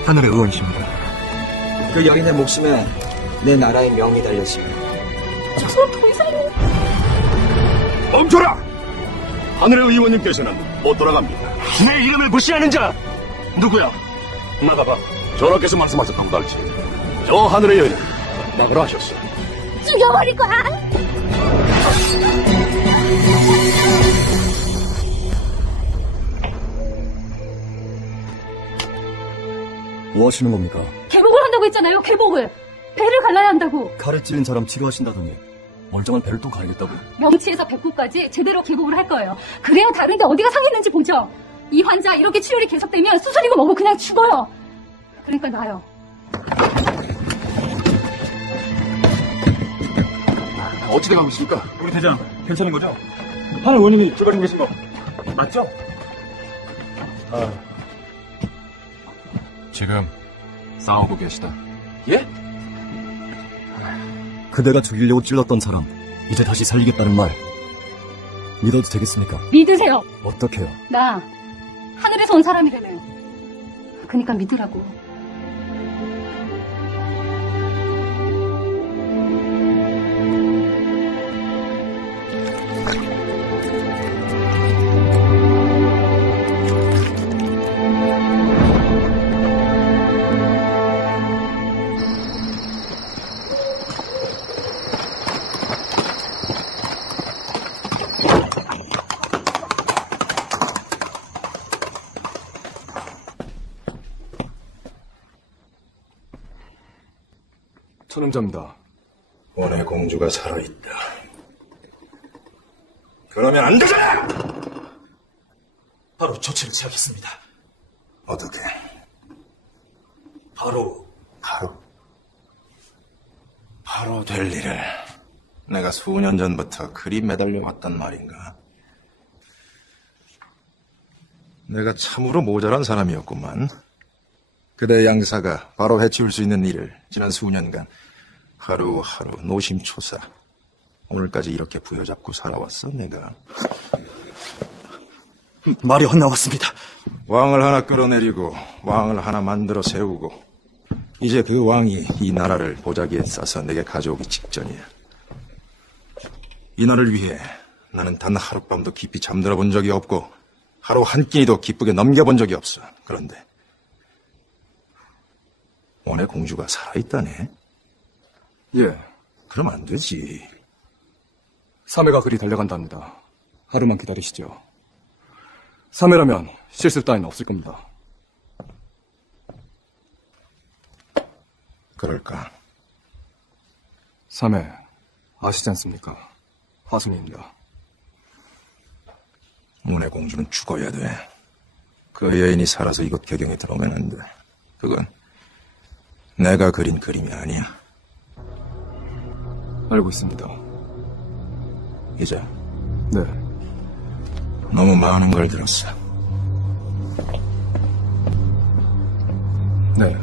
하늘의 의원이십니다. 그 여인의 목숨에 내 나라의 명이 달렸습니다. 저 사람 더 이상해. 멈춰라! 하늘의 의원님께서는 못 돌아갑니다. 내 이름을 무시하는 자! 누구야? 나가봐. 전하께서 말씀하셨다고 달지. 저 하늘의 여인, 나가라 하셨어. 죽여버릴 거야! 뭐 하시는 겁니까? 개복을 한다고 했잖아요. 개복을. 배를 갈라야 한다고. 칼에 찔린 사람 치료하신다더니 멀쩡한 배를 또 가르겠다고요? 명치에서 배꼽까지 제대로 개복을 할 거예요. 그래야 다른데 어디가 상했는지 보죠. 이 환자 이렇게 치료를 계속되면 수술이고 뭐고 그냥 죽어요. 그러니까 나요. 어찌 돼가고 있습니까? 우리 대장 괜찮은 거죠? 하늘 의원님이 들어가지고 계신 거 맞죠? 지금 싸우고 계시다. 예? 그대가 죽이려고 찔렀던 사람 이제 다시 살리겠다는 말 믿어도 되겠습니까? 믿으세요. 어떻게요? 나 하늘에서 온 사람이라며요. 그러니까 믿으라고. 천음자입니다. 원의 공주가 살아있다. 그러면 안 되잖아! 바로 조치를 취하겠습니다. 어떻게? 바로 될 일을 내가 수년 전부터 그리 매달려 왔단 말인가? 내가 참으로 모자란 사람이었구만. 그대 양사가 바로 해치울 수 있는 일을 지난 수년간 하루하루 노심초사 오늘까지 이렇게 부여잡고 살아왔어 내가. 말이 헛나왔습니다. 왕을 하나 끌어내리고 왕을 하나 만들어 세우고 이제 그 왕이 이 나라를 보자기에 싸서 내게 가져오기 직전이야. 이 날을 위해 나는 단 하룻밤도 깊이 잠들어 본 적이 없고 하루 한 끼니도 기쁘게 넘겨본 적이 없어. 그런데 원의 공주가 살아있다네? 예, 그럼 안 되지. 3회가 그리 달려간답니다. 하루만 기다리시죠. 3회라면 실수 따위는 없을 겁니다. 그럴까? 3회 아시지 않습니까? 화순이입니다. 문의 공주는 죽어야 돼. 그 여인이 살아서 이곳 개경에 들어오면 안 돼. 그건 내가 그린 그림이 아니야. 알고 있습니다. 이제 네. 너무 많은 걸 들었어. 네.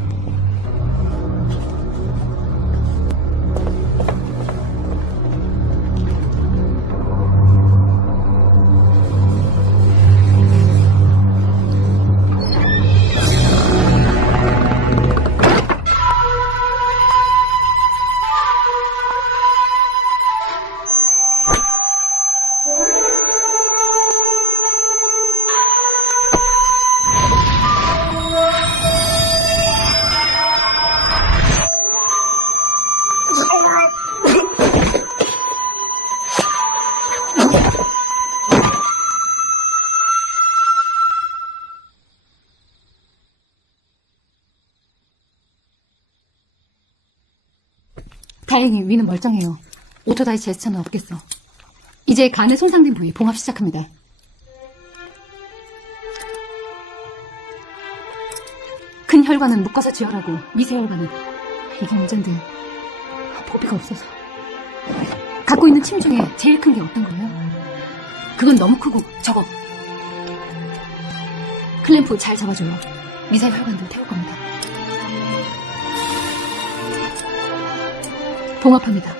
다행히 위는 멀쩡해요. 오토다이 제스처는 없겠어. 이제 간에 손상된 부위 봉합 시작합니다. 큰 혈관은 묶어서 지혈하고 미세 혈관은 이게 문제인데 보비가 없어서. 갖고 있는 침 중에 제일 큰 게 어떤 거예요? 그건 너무 크고 저거. 클램프 잘 잡아줘요. 미세 혈관들 태울 겁니다. 봉합합니다.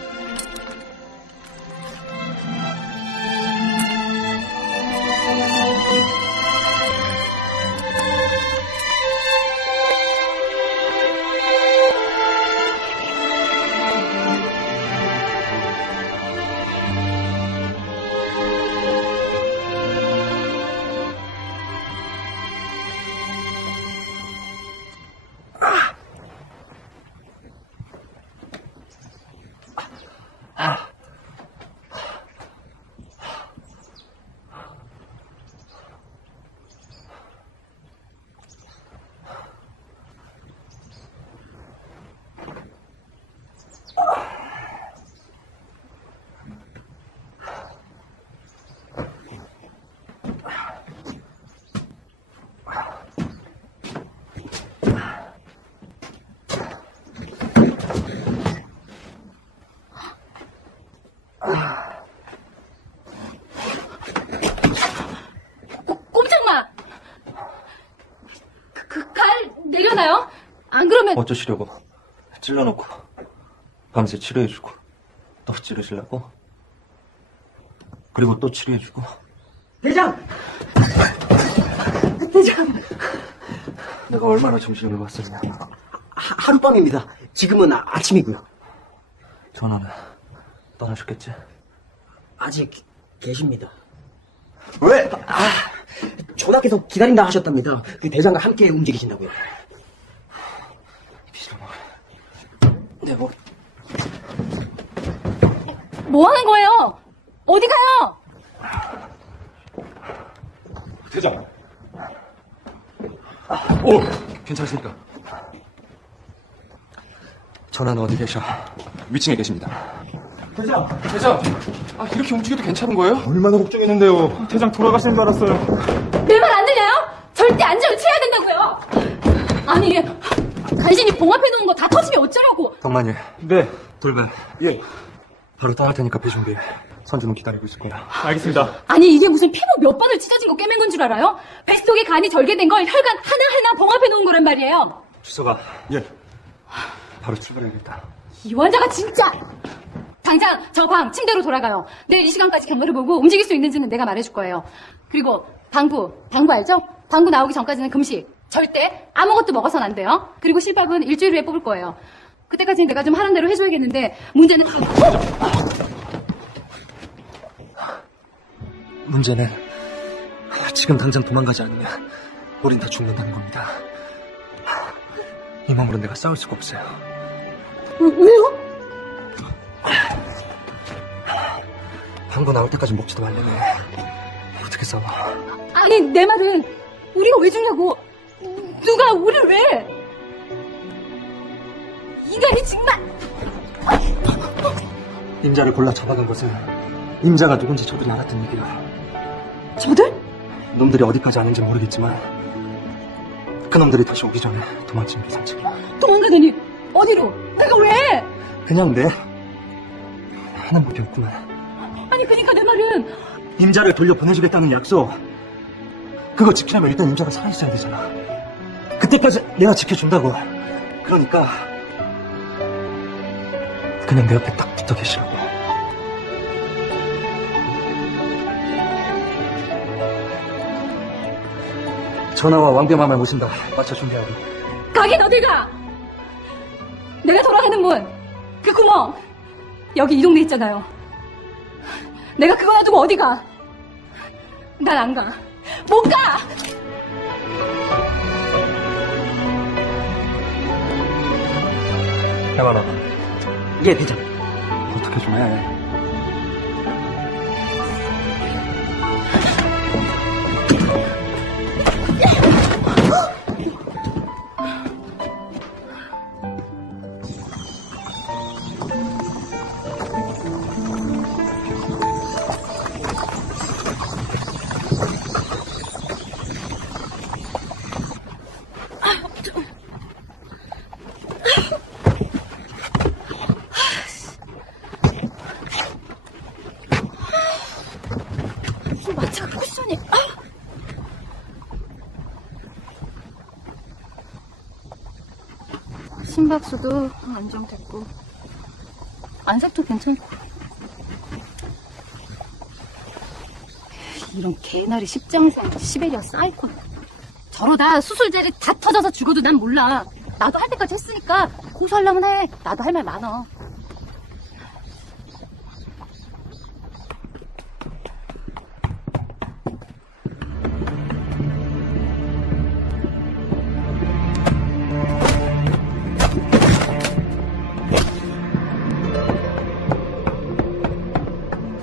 꼼짝마! 그 칼 내려놔요? 안 그러면 어쩌시려고? 찔러놓고 밤새 치료해주고 또 찌르시려고? 그리고 또 치료해주고. 대장! 대장! 내가 얼마나 정신을 봤었냐. 하룻밤입니다. 지금은 아침이고요. 전화는 떠나셨겠지? 아직 계십니다. 왜? 전하께서 기다린다 하셨답니다. 그 대장과 함께 움직이신다고요. 뭐 하는 거예요? 어디 가요? 대장. 오, 괜찮습니까? 전화는 어디 계셔? 위층에 계십니다. 대장! 이렇게 움직여도 괜찮은 거예요? 얼마나 걱정했는데요. 대장 돌아가시는 줄 알았어요. 내 말 안 들려요? 저 절대 안전을 취해야 된다고요. 아니, 간신히 봉합해놓은 거 다 터지면 어쩌려고. 덕만이. 네. 돌배. 예. 바로 떠날 테니까 배 준비해. 선주는 기다리고 있을 거야. 알겠습니다. 아니, 이게 무슨 피부 몇 번을 찢어진 거 꿰맨 건 줄 알아요? 뱃속에 간이 절개된 걸 혈관 하나하나 봉합해놓은 거란 말이에요. 주서가. 예. 바로 출발해야겠다. 이 환자가 진짜! 당장 저 방 침대로 돌아가요. 내일 이 시간까지 경과를 보고 움직일 수 있는지는 내가 말해줄 거예요. 그리고 방구 알죠? 방구 나오기 전까지는 금식. 절대 아무것도 먹어선 안 돼요. 그리고 실밥은 일주일 후에 뽑을 거예요. 그때까지는 내가 좀 하는 대로 해줘야겠는데 문제는 문제는 지금 당장 도망가지 않으면 우린 다 죽는다는 겁니다. 이 몸으로 내가 싸울 수가 없어요. 왜요? 방구 나올 때까지 먹지도 말려네. 어떻게 싸워? 아니, 내 말은 우리가 왜 죽냐고. 누가 우리를 왜? 인간이 정말. 임자를 골라 잡아간 것은 임자가 누군지 저들이 알았던 얘기야. 저들? 놈들이 어디까지 아는지 모르겠지만 그 놈들이 다시 오기 전에 도망친 게 산책이야. 도망가더니 어디로? 내가 왜? 그냥 내 하는 법이 없구만. 아니, 그니까 내 말은 임자를 돌려보내주겠다는 약속, 그거 지키려면 일단 임자가 살아있어야 되잖아. 그때까지 내가 지켜준다고. 그러니까 그냥 내 옆에 딱 붙어 계시라고. 전하와 왕비마마 모신다. 마차 준비하고. 가긴 어딜 가? 내가 돌아가는 문, 그 구멍, 여기 이 동네 있잖아요. 내가 그거 놔두고 어디 가? 난 안 가. 못 가! 해만아. 예, 대장. 어떻게 좀 해. 마차가 쿠션이. 심박수도 안정됐고 안색도 괜찮고. 이런 개나리 십장생 시베리아 사이콘. 저러다 수술자리 다 터져서 죽어도 난 몰라. 나도 할 때까지 했으니까 고소하려면 해. 나도 할 말 많아.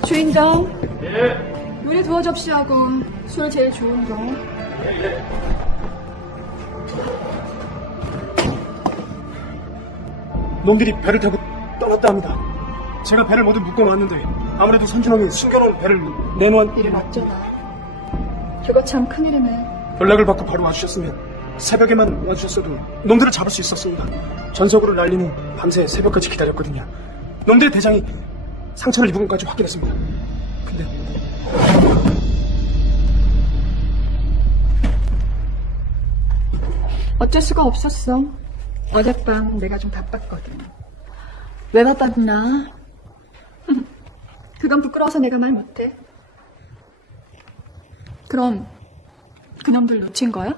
주인장. 예. 요리 두어 접시하고 술 제일 좋은 거. 놈들이 배를 타고 떠났다 합니다. 제가 배를 모두 묶어놨는데 아무래도 선준왕이 숨겨놓은 배를 내놓은 일을 맞잖아. 그거 참 큰일이네. 연락을 받고 바로 와주셨으면 새벽에만 와주셨어도 놈들을 잡을 수 있었습니다. 전석으로 날린 후 밤새 새벽까지 기다렸거든요. 놈들의 대장이 상처를 입은 것까지 확인했습니다. 근데 어쩔 수가 없었어. 어젯밤 내가 좀 바빴거든. 왜 바빴나? 그건 부끄러워서 내가 말 못해. 그럼 그놈들 놓친 거야?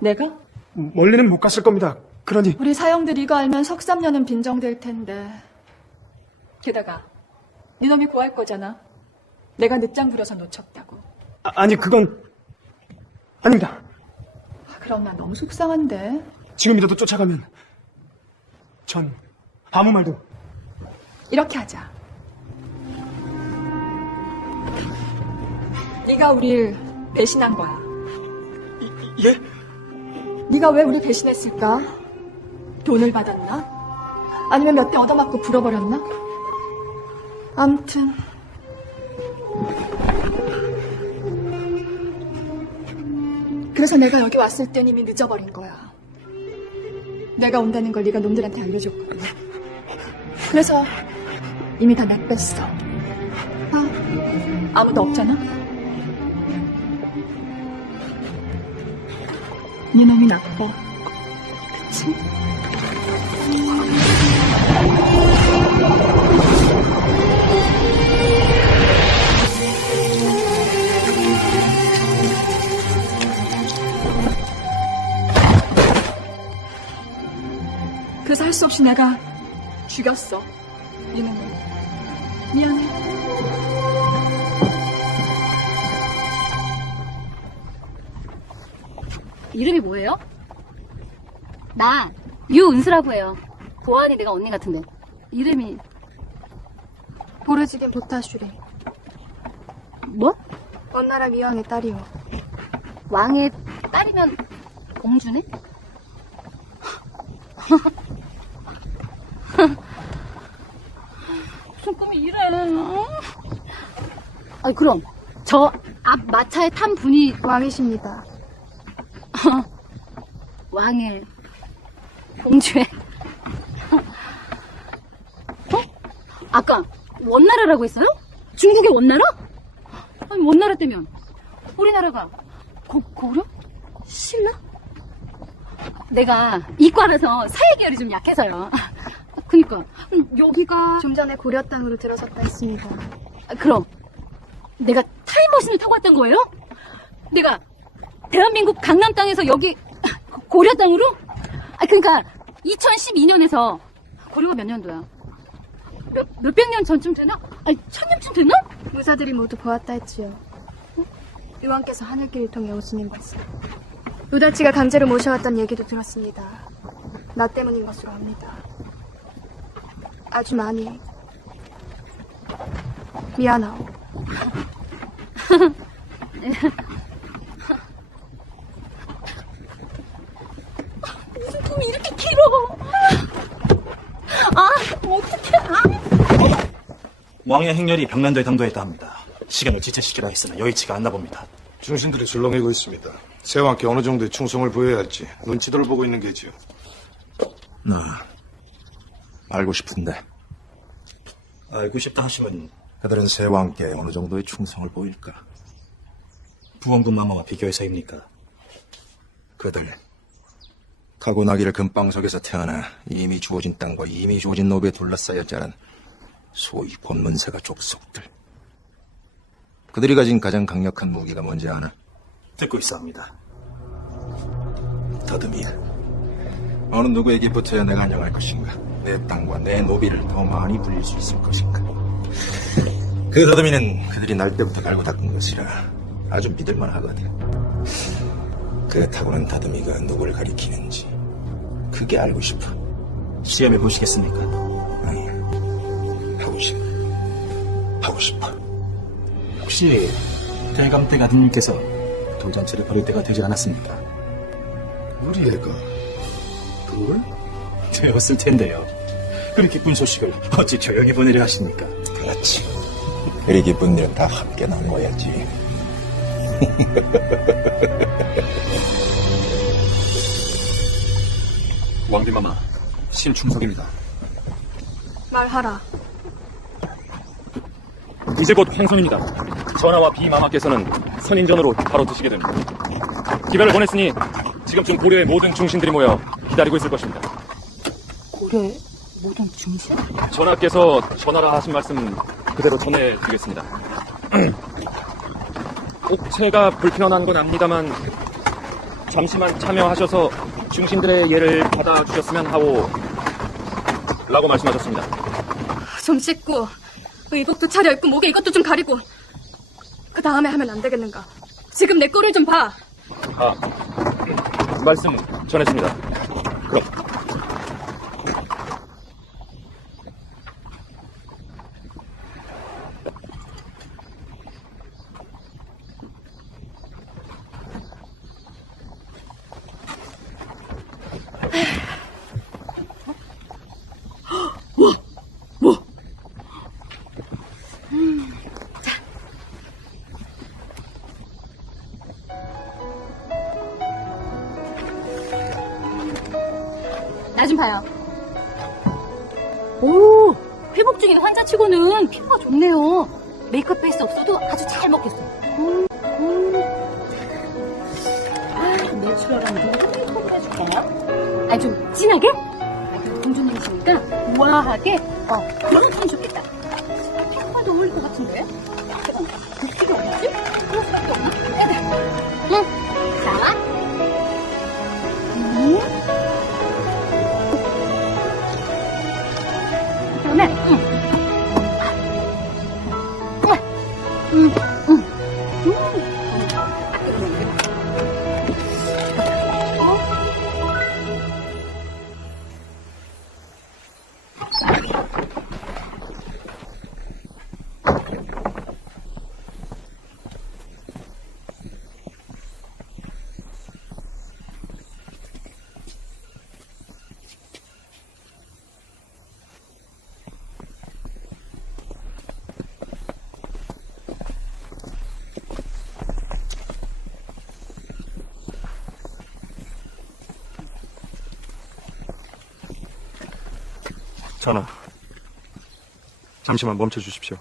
내가? 멀리는 못 갔을 겁니다. 그러니 우리 사형들 이거 알면 석삼년은 빈정될 텐데. 게다가 네 놈이 구할 거잖아. 내가 늦장 부려서 놓쳤다고. 아니 그건 아닙니다. 그럼 나 너무 속상한데. 지금이라도 쫓아가면 전 아무 말도. 이렇게 하자. 네가 우릴 배신한 거야. 예? 네가 왜 우리 배신했을까? 돈을 받았나? 아니면 몇 대 얻어맞고 불어버렸나? 암튼 그래서 내가 여기 왔을 땐 이미 늦어버린 거야. 내가 온다는 걸 네가 놈들한테 알려줬거든. 그래서 이미 다 내뺐어. 아무도 없잖아? 네 놈이 나빠. 그치? 그래서 할 수 없이 내가 죽였어. 이놈을. 미안해. 이름이 뭐예요? 나 유은수라고 해요. 보아하니 내가 언니 같은데. 이름이 보르지겐 보타슈리. 뭐? 원나라 미왕의 딸이요. 왕의 딸이면 공주네? 무슨 꿈이 이래? 아니 그럼 저 앞 마차에 탄 분이 왕이십니다. 왕의 공주의 아까 원나라라고 했어요? 중국의 원나라? 아니 원나라 때면 우리나라가 고려? 신라? 내가 이과라서 사회 계열이 좀 약해서요. 그니까 여기가 좀 전에 고려 땅으로 들어섰다 했습니다. 그럼 내가 타임머신을 타고 왔던 거예요? 내가 대한민국 강남 땅에서 여기 고려 땅으로? 그러니까 2012년에서 고려가 몇 년도야? 몇백 년 전쯤 되나? 아니 1000년쯤 되나? 무사들이 모두 보았다 했지요. 의왕께서 하늘길을 통해 오시는 것을. 우다치가 강제로 모셔왔던 얘기도 들었습니다. 나 때문인 것으로 압니다. 아주 많이 미안하오. 무슨 꿈이 이렇게 길어? 어떡해. 왕의 행렬이 병난도에 당도했다 합니다. 시간을 지체시키라 했으나 여의치가 않나 봅니다. 중신들이 술렁이고 있습니다. 세왕께 어느 정도의 충성을 보여야 할지 눈치들을 보고 있는 게지요. 나 알고 싶은데. 알고 싶다 하시면 그들은 세왕께 어느 정도의 충성을 보일까? 부원군 마마와 비교해서입니까? 그들 타고나기를 금방석에서 태어나 이미 주어진 땅과 이미 주어진 노비에 둘러싸여 자란 소위 본문사가 족속들. 그들이 가진 가장 강력한 무기가 뭔지 아나? 듣고 있사옵니다. 더듬이. 어느 누구에게부터야 내가 안녕할 것인가? 내 땅과 내 노비를 더 많이 불릴 수 있을 것인가? 그 더듬이는 그들이 날 때부터 갈고 닦은 것이라 아주 믿을만 하거든. 그 타고난 더듬이가 누구를 가리키는지 그게 알고 싶어. 시험해 보시겠습니까? 아니, 하고 싶어. 혹시 대감댁 아드님께서 돌잔치를 벌일 때가 되지 않았습니까? 우리 애가 돌? 되었을 텐데요. 그리 기쁜 소식을 어찌 조용히 보내려 하십니까? 그렇지. 그리 기쁜 일은 다 함께 나눠야지. 왕비마마 신충석입니다. 말하라. 이제 곧 황선입니다. 전하와 비마마께서는 선인전으로 바로 드시게 됩니다. 기별을 보냈으니 지금쯤 고려의 모든 중신들이 모여 기다리고 있을 것입니다. 고려의 모든 중신? 전하께서 전하라 하신 말씀 그대로 전해드리겠습니다. 옥체가 불편한 건 압니다만 잠시만 참여하셔서 중신들의 예를 받아주셨으면 하오 라고 말씀하셨습니다. 좀 씻고 의복도 차려입고 목에 이것도 좀 가리고 그 다음에 하면 안 되겠는가? 지금 내 꼴을 좀 봐. 말씀 전했습니다. 그럼 봐요. 오, 회복 중인 환자치고는 피부가 좋네요. 메이크업 베이스 없어도 아주 잘 먹겠어요. 내추럴한 누구 메이크업을 해줄까요? 아니, 좀 진하게? 공주님이시니까 우아하게, 그런 톤이 좋겠다. 피부과도 어울릴 것 같은데? 그 필요 없지? 그럴 수밖에 없나? 응. 자. 그다음에, 전하, 잠시만 멈춰 주십시오.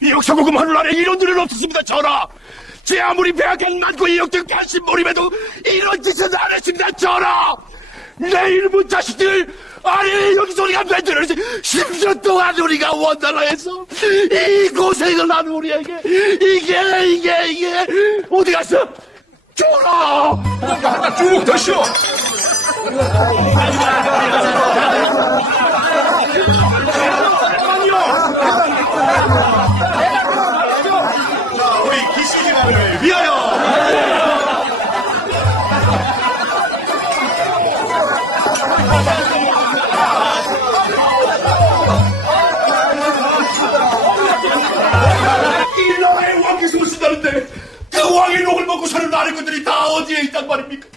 이 역사고금 하늘 아래 이런 일은 없었습니다, 전하! 제 아무리 배악한 많고 이 역적 간신 몰입해도 이런 짓은 안 했습니다, 전하! 내 이름은 자식들 아래 여기서 우리가 만들어서 10년 동안 우리가 원나라에서 이 고생을 한 우리에게 이게 어디 갔어? 전하! 뭔가 하나 쭉 더시오! 우리 기시지만을 위하여! 이 나라의 왕께서 오신다는데 그 왕의 녹을 먹고 사는 나라의 것들이 다 어디에 있단 말입니까?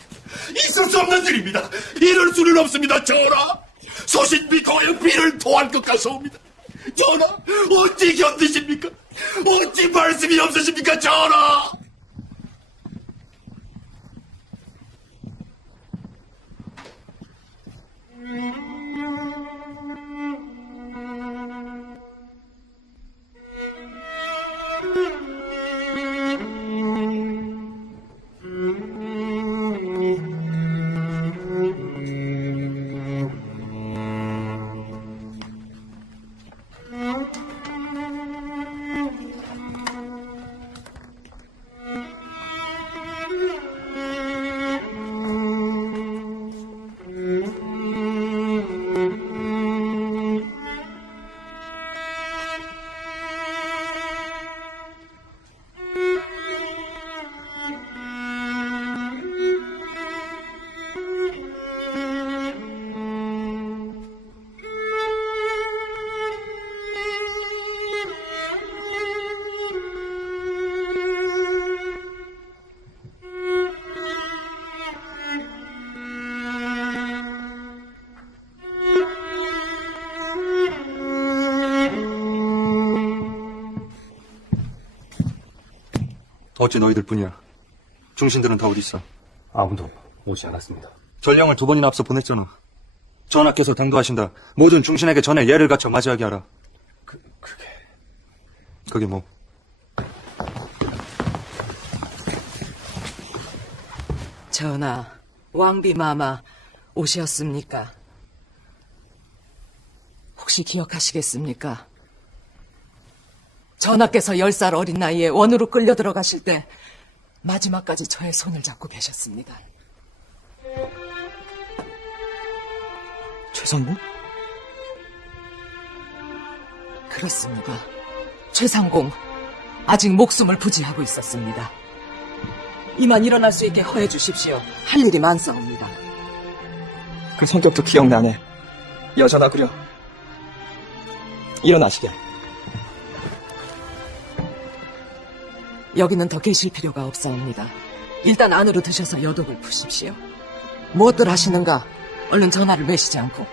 있을 수 없는 일입니다. 이럴 수는 없습니다, 전하. 소신비 도의 비를 토할 것 같사옵니다. 전하, 어찌 견디십니까? 어찌 말씀이 없으십니까, 전하? 어찌 너희들뿐이야? 중신들은 다 어디 있어? 아무도 오지 않았습니다. 전령을 2번이나 앞서 보냈잖아. 전하께서 당도하신다. 모든 중신에게 전에 예를 갖춰 맞이하게 하라. 그게 뭐? 전하, 왕비마마 오셨습니까? 혹시 기억하시겠습니까? 전하께서 10살 어린 나이에 원으로 끌려 들어가실 때 마지막까지 저의 손을 잡고 계셨습니다. 최상궁? 그렇습니다. 최상공 아직 목숨을 부지하고 있었습니다. 이만 일어날 수 있게 허해 주십시오. 할 일이 많사옵니다. 그 성격도 기억나네. 여전하구려. 일어나시게. 여기는 더 계실 필요가 없사옵니다. 일단 안으로 드셔서 여독을 푸십시오. 무엇들 하시는가? 얼른 전화를 매시지 않고.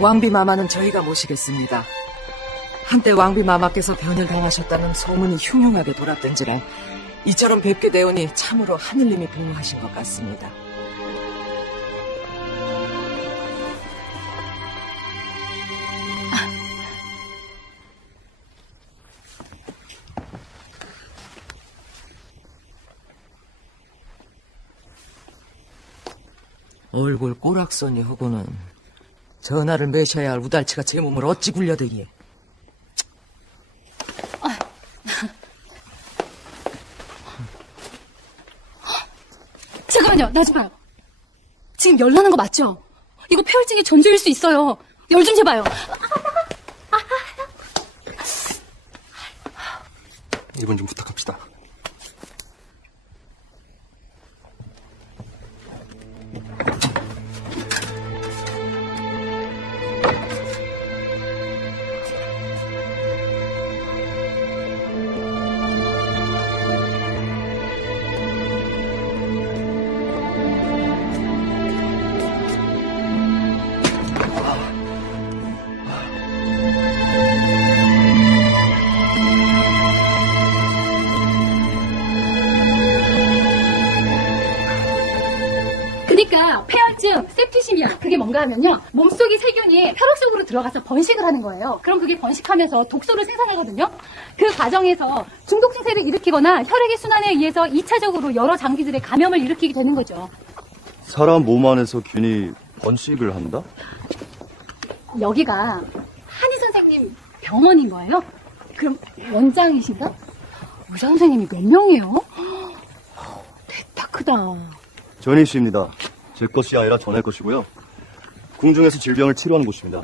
왕비마마는 저희가 모시겠습니다. 한때 왕비마마께서 변을 당하셨다는 소문이 흉흉하게 돌았던지라 이처럼 뵙게 되오니 참으로 하느님이 보호하신 것 같습니다. 얼굴 꼬락서니 하고는 전화를 매셔야 할 우달치가 제 몸을 어찌 굴려대기에. 잠깐만요, 나 좀 봐요. 지금 열 나는 거 맞죠? 이거 폐혈증의 전조일 수 있어요. 열 좀 재봐요. 이번 좀 부탁합시다. 그러니까 폐혈증, 세프티시미아 그게 뭔가 하면요. 몸속의 세균이 혈액 속으로 들어가서 번식을 하는 거예요. 그럼 그게 번식하면서 독소를 생산하거든요. 그 과정에서 중독 증세를 일으키거나 혈액의 순환에 의해서 2차적으로 여러 장기들의 감염을 일으키게 되는 거죠. 사람 몸 안에서 균이 번식을 한다? 여기가 한의 선생님 병원인 거예요? 그럼 원장이신가? 의사 선생님이 몇 명이에요? 대타 크다. 전희 씨입니다. 제 것이 아니라 전의 것이고요. 궁중에서 질병을 치료하는 곳입니다.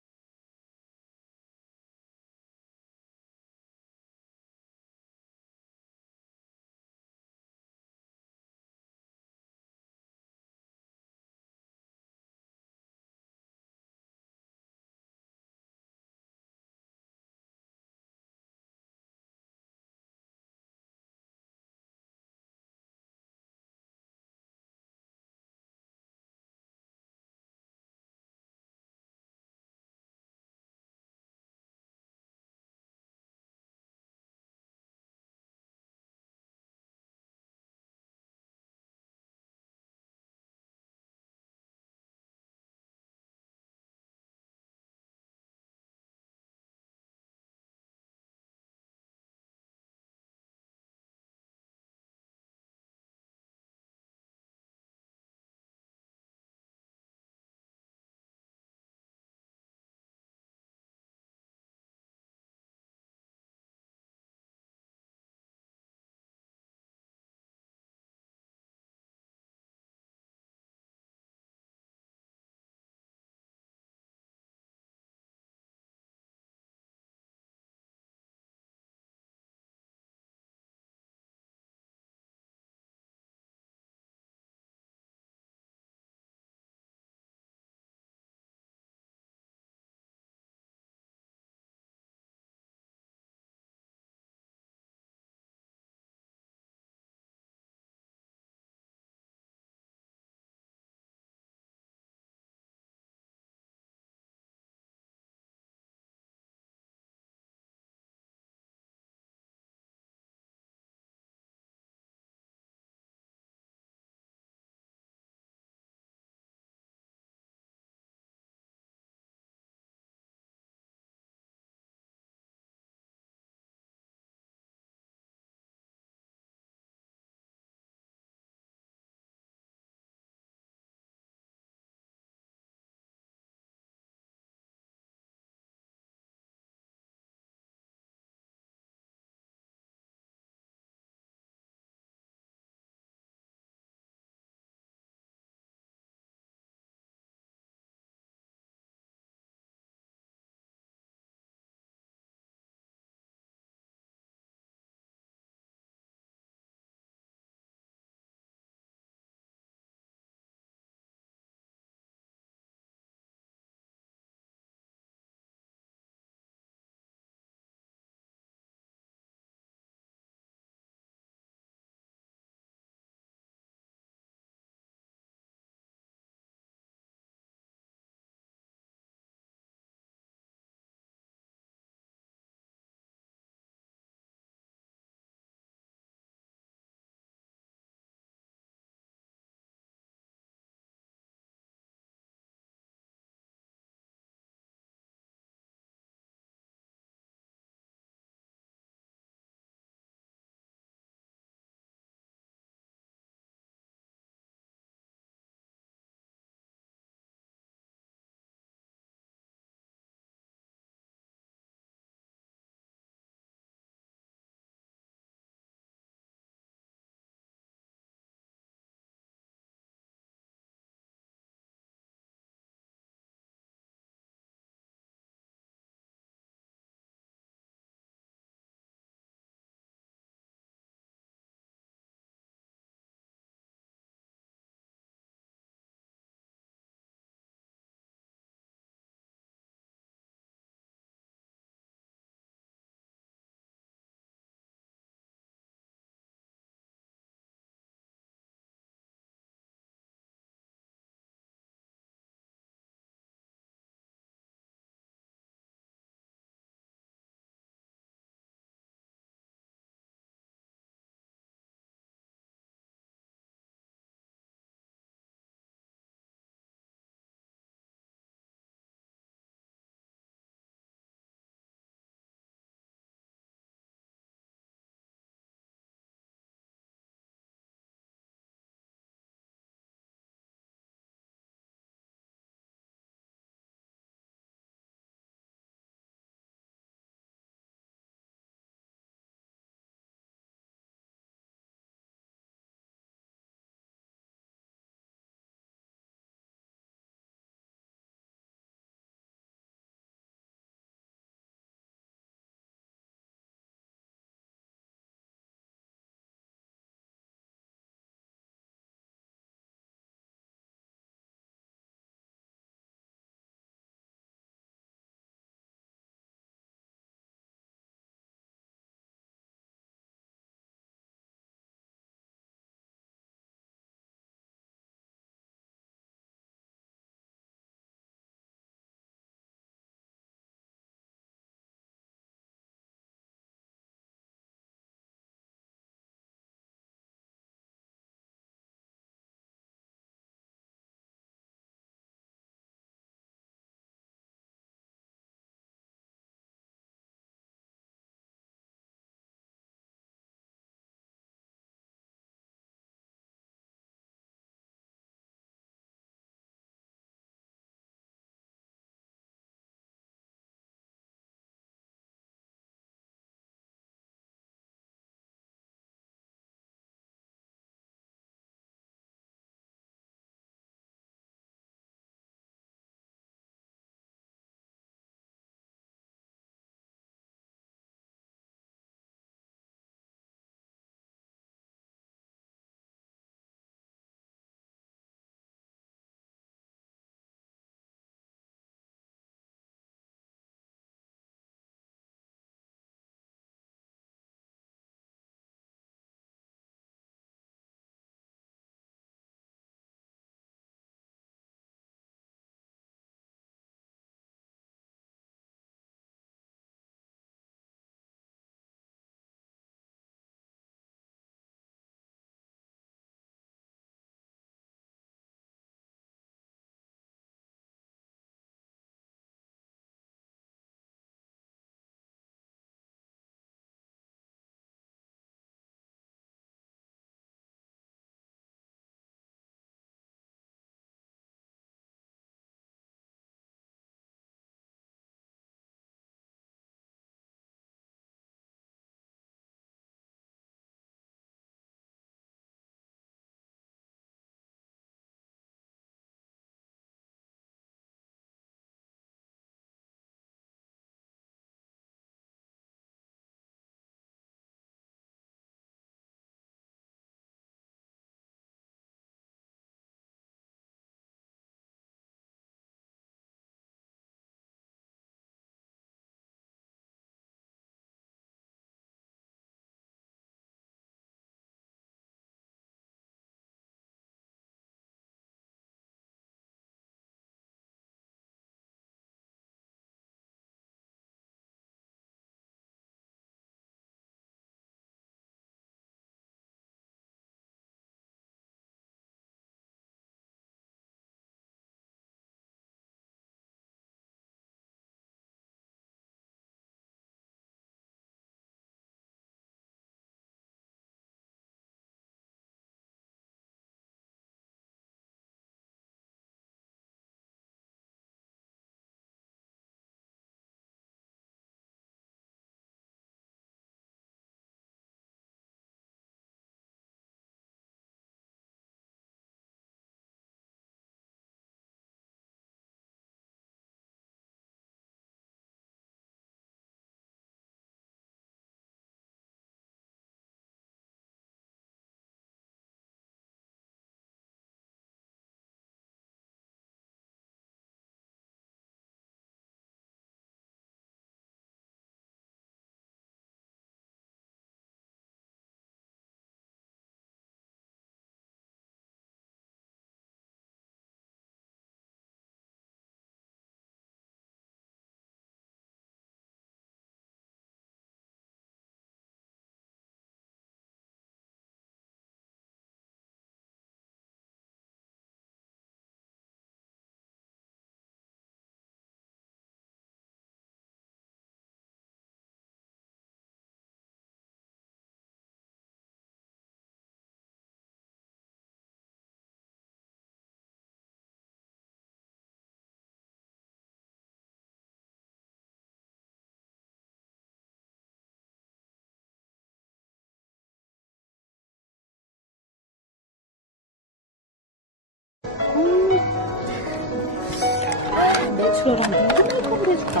뭘 해줄까?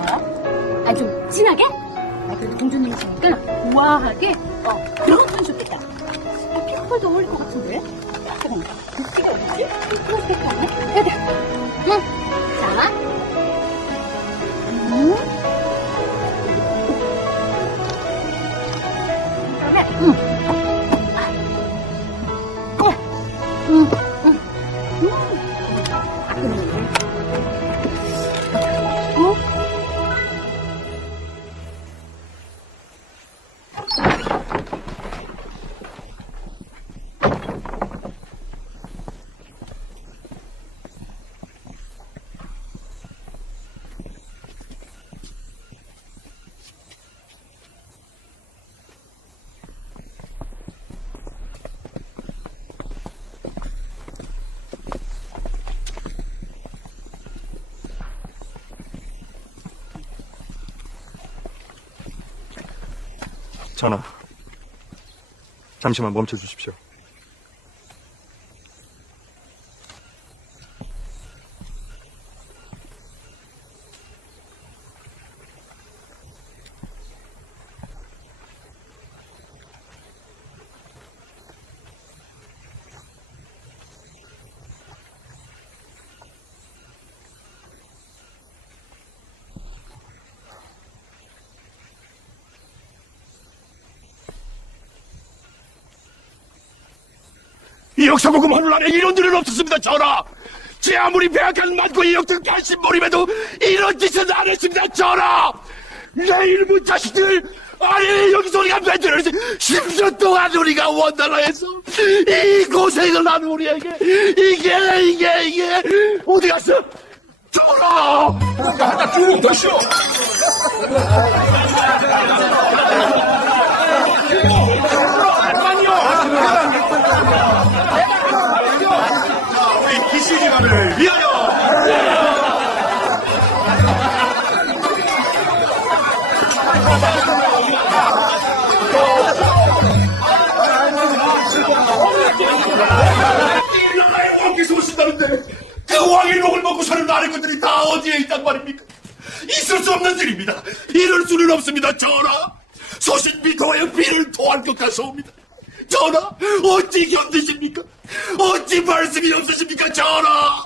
아, 좀 진하게? 아, 그래도 공주님이시니까 우아하게? 그런 건 좋겠다. 피부컬도 어울릴 것 같은데? 잠깐만, 붓기가 어디지? 피부컬 아니야? 여기. 응. 자. 그다음에, 전하, 잠시만 멈춰 주십시오. 이 역사고금 하늘 안에 이런 일은 없었습니다, 전하! 제 아무리 배악한 만고 이 역적 결심몰임에도 이런 짓은 안 했습니다, 전하! 내 이름은 자식들! 아니, 여기서 우리가 몇 년을 10년 동안 우리가 원나라에서 이 고생을 한 우리에게 이게 어디 갔어? 전하! 하나 쭉 더쇼! 우리 기시지간을 위하여! 이 나라의 왕께서 오신다는데 그 왕의 녹을 먹고 사는 나라의 것들이 다 어디에 있단 말입니까? 있을 수 없는 일입니다. 이럴 수는 없습니다, 전하. 소신 비토하여 비를 토할 것 같사옵니다. 전하, 어찌 견디십니까? 어찌 말씀이 없으십니까, 전하?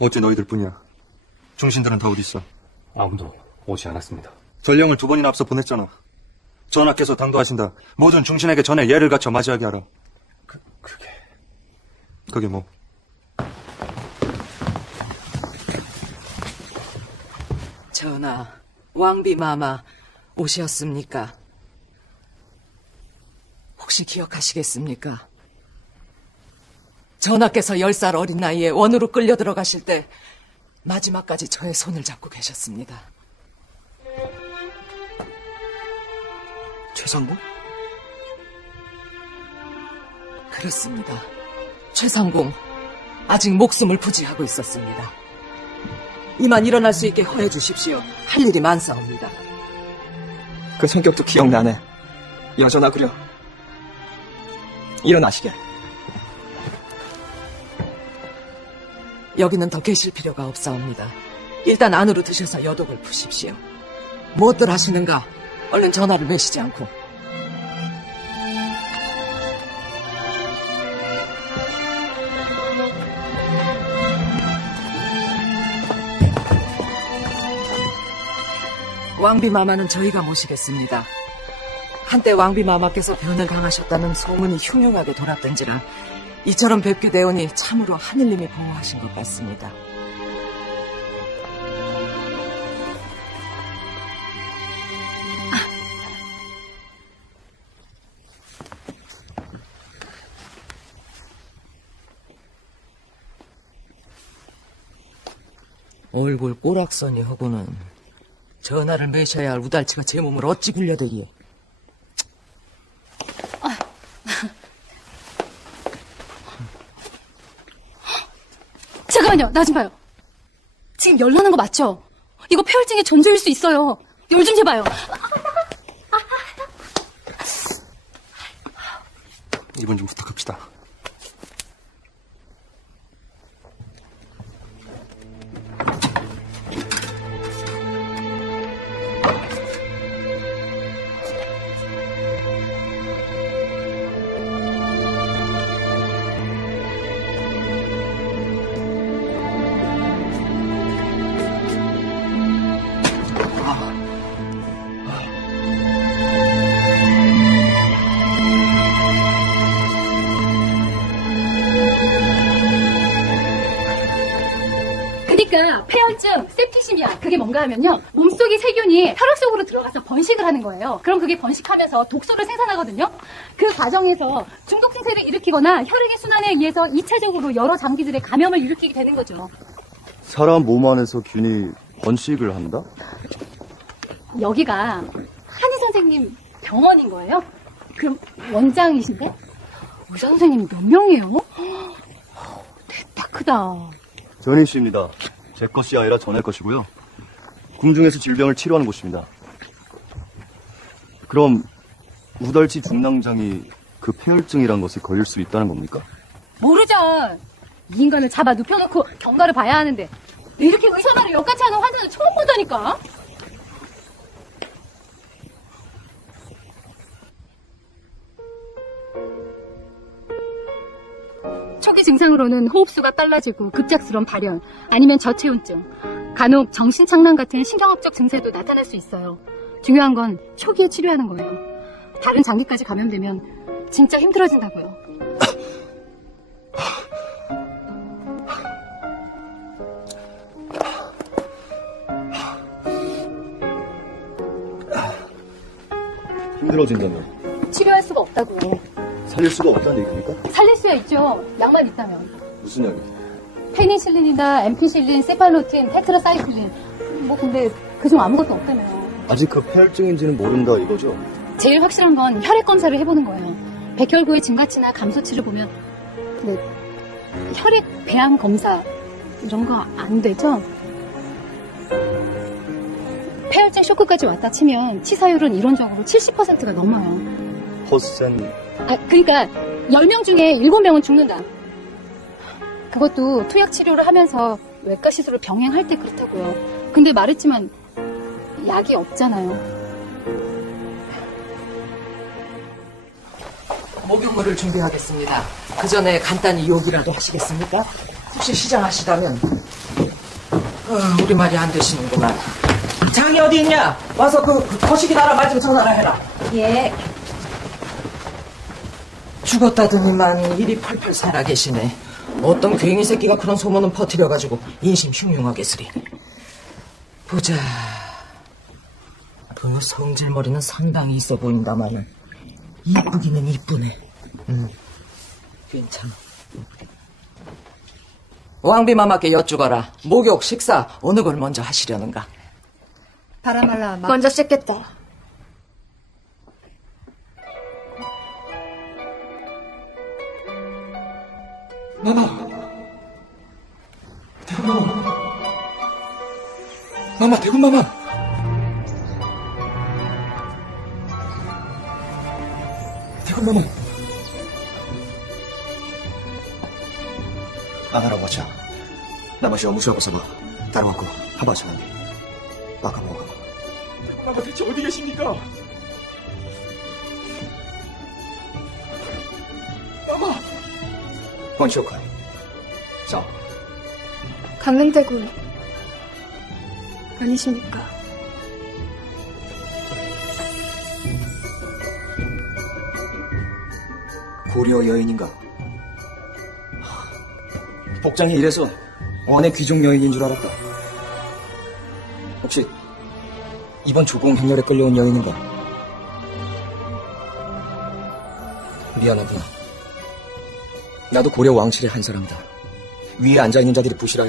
어째 너희들 뿐이야? 중신들은 다 어디 있어? 아무도 오지 않았습니다. 전령을 2번이나 앞서 보냈잖아. 전하께서 당도하신다. 모든 중신에게 전에 예를 갖춰 맞이하게 하라. 그게 뭐? 전하, 왕비마마 오셨습니까? 혹시 기억하시겠습니까? 전하께서 10살 어린 나이에 원으로 끌려 들어가실 때 마지막까지 저의 손을 잡고 계셨습니다. 최상봉? 그렇습니다. 최상봉, 아직 목숨을 부지하고 있었습니다. 이만 일어날 수 있게 허해 주십시오. 할 일이 많사옵니다. 그 성격도 기억나네. 여전하구려. 일어나시게. 여기는 더 계실 필요가 없사옵니다. 일단 안으로 드셔서 여독을 푸십시오. 무엇들 하시는가? 얼른 전화를 매시지 않고. 왕비마마는 저희가 모시겠습니다. 한때 왕비마마께서 변을 당하셨다는 소문이 흉흉하게 돌았던지라 이처럼 뵙게 되오니 참으로 하느님이 보호하신 것 같습니다. 얼굴 꼬락서니 하고는 전화를 매셔야 할 우달치가 제 몸을 어찌 굴려대기에. 잠깐만요. 나 좀 봐요. 지금 열 나는 거 맞죠? 이거 폐혈증의 전조일 수 있어요. 열 좀 재봐요. 이번 좀 부탁합시다. 그러니까 폐혈증, septicemia 그게 뭔가 하면요. 몸속의 세균이 혈액 속으로 들어가서 번식을 하는 거예요. 그럼 그게 번식하면서 독소를 생산하거든요. 그 과정에서 중독 증세를 일으키거나 혈액의 순환에 의해서 2차적으로 여러 장기들의 감염을 일으키게 되는 거죠. 사람 몸 안에서 균이 번식을 한다? 여기가 한의 선생님 병원인 거예요? 그럼 원장이신데? 의사 선생님 몇 명이에요? 됐다 크다. 전희 씨입니다. 제 것이 아니라 전할 것이고요. 궁중에서 질병을 치료하는 곳입니다. 그럼 우달치 중낭장이 그 폐혈증이란 것에 걸릴 수 있다는 겁니까? 모르죠. 이 인간을 잡아 눕혀놓고 경과를 봐야 하는데 이렇게 의사 말을 역같이 하는 환자는 처음 보다니까. 초기 증상으로는 호흡수가 빨라지고 급작스러운 발열, 아니면 저체온증, 간혹 정신착란 같은 신경학적 증세도 나타날 수 있어요. 중요한 건 초기에 치료하는 거예요. 다른 장기까지 감염되면 진짜 힘들어진다고요. 힘들어진다면? 치료할 수가 없다고요. 살릴 수가 없다는 얘기입니까? 살릴 수야 있죠. 약만 있다면. 무슨 약이? 페니실린이나 엠피실린, 세팔로틴, 테트라사이클린. 뭐 근데 그중 아무것도 없다며. 아직 그 폐혈증인지는 모른다 이거죠? 제일 확실한 건 혈액 검사를 해보는 거예요. 백혈구의 증가치나 감소치를 보면. 근데 혈액 배양 검사 이런 거 안 되죠? 폐혈증 쇼크까지 왔다 치면 치사율은 이론적으로 70%가 넘어요. 퍼센... 그러니까 10명 중에 7명은 죽는다. 그것도 투약 치료를 하면서 외과 시술을 병행할 때 그렇다고요. 근데 말했지만 약이 없잖아요. 목욕물을 준비하겠습니다. 그 전에 간단히 욕이라도 하시겠습니까? 혹시 시장하시다면 우리 말이 안 되시는구만. 장이 어디 있냐? 와서 그 거시기 나라 말 좀 전화를 해라. 예. 죽었다더니만 이리 펄펄 살아계시네. 어떤 괜히 새끼가 그런 소문은 퍼뜨려가지고 인심 흉흉하겠으리. 보자. 그 성질머리는 상당히 있어 보인다마는 이쁘기는 이쁘네. 괜찮아. 왕비마마께 여쭈거라. 목욕, 식사 어느 걸 먼저 하시려는가? 바라말라 먼저 씻겠다. 마마! 대군 마마! 마마, 대군 마마! 대군 마마! 안 할아버지야. 나머지 무시하고 서봐. 따라왔고. 하바사나미, 마카모가. 마마 대체 어디 계십니까? 마마! 원쇼카. 자, 강릉대군 아니십니까? 고려 여인인가? 복장이 이래서 원의 귀족 여인인 줄 알았다. 혹시 이번 조공 행렬에 끌려온 여인인가? 미안하구나. 나도 고려 왕실의 한 사람이다. 위에 앉아있는 자들이 부실하여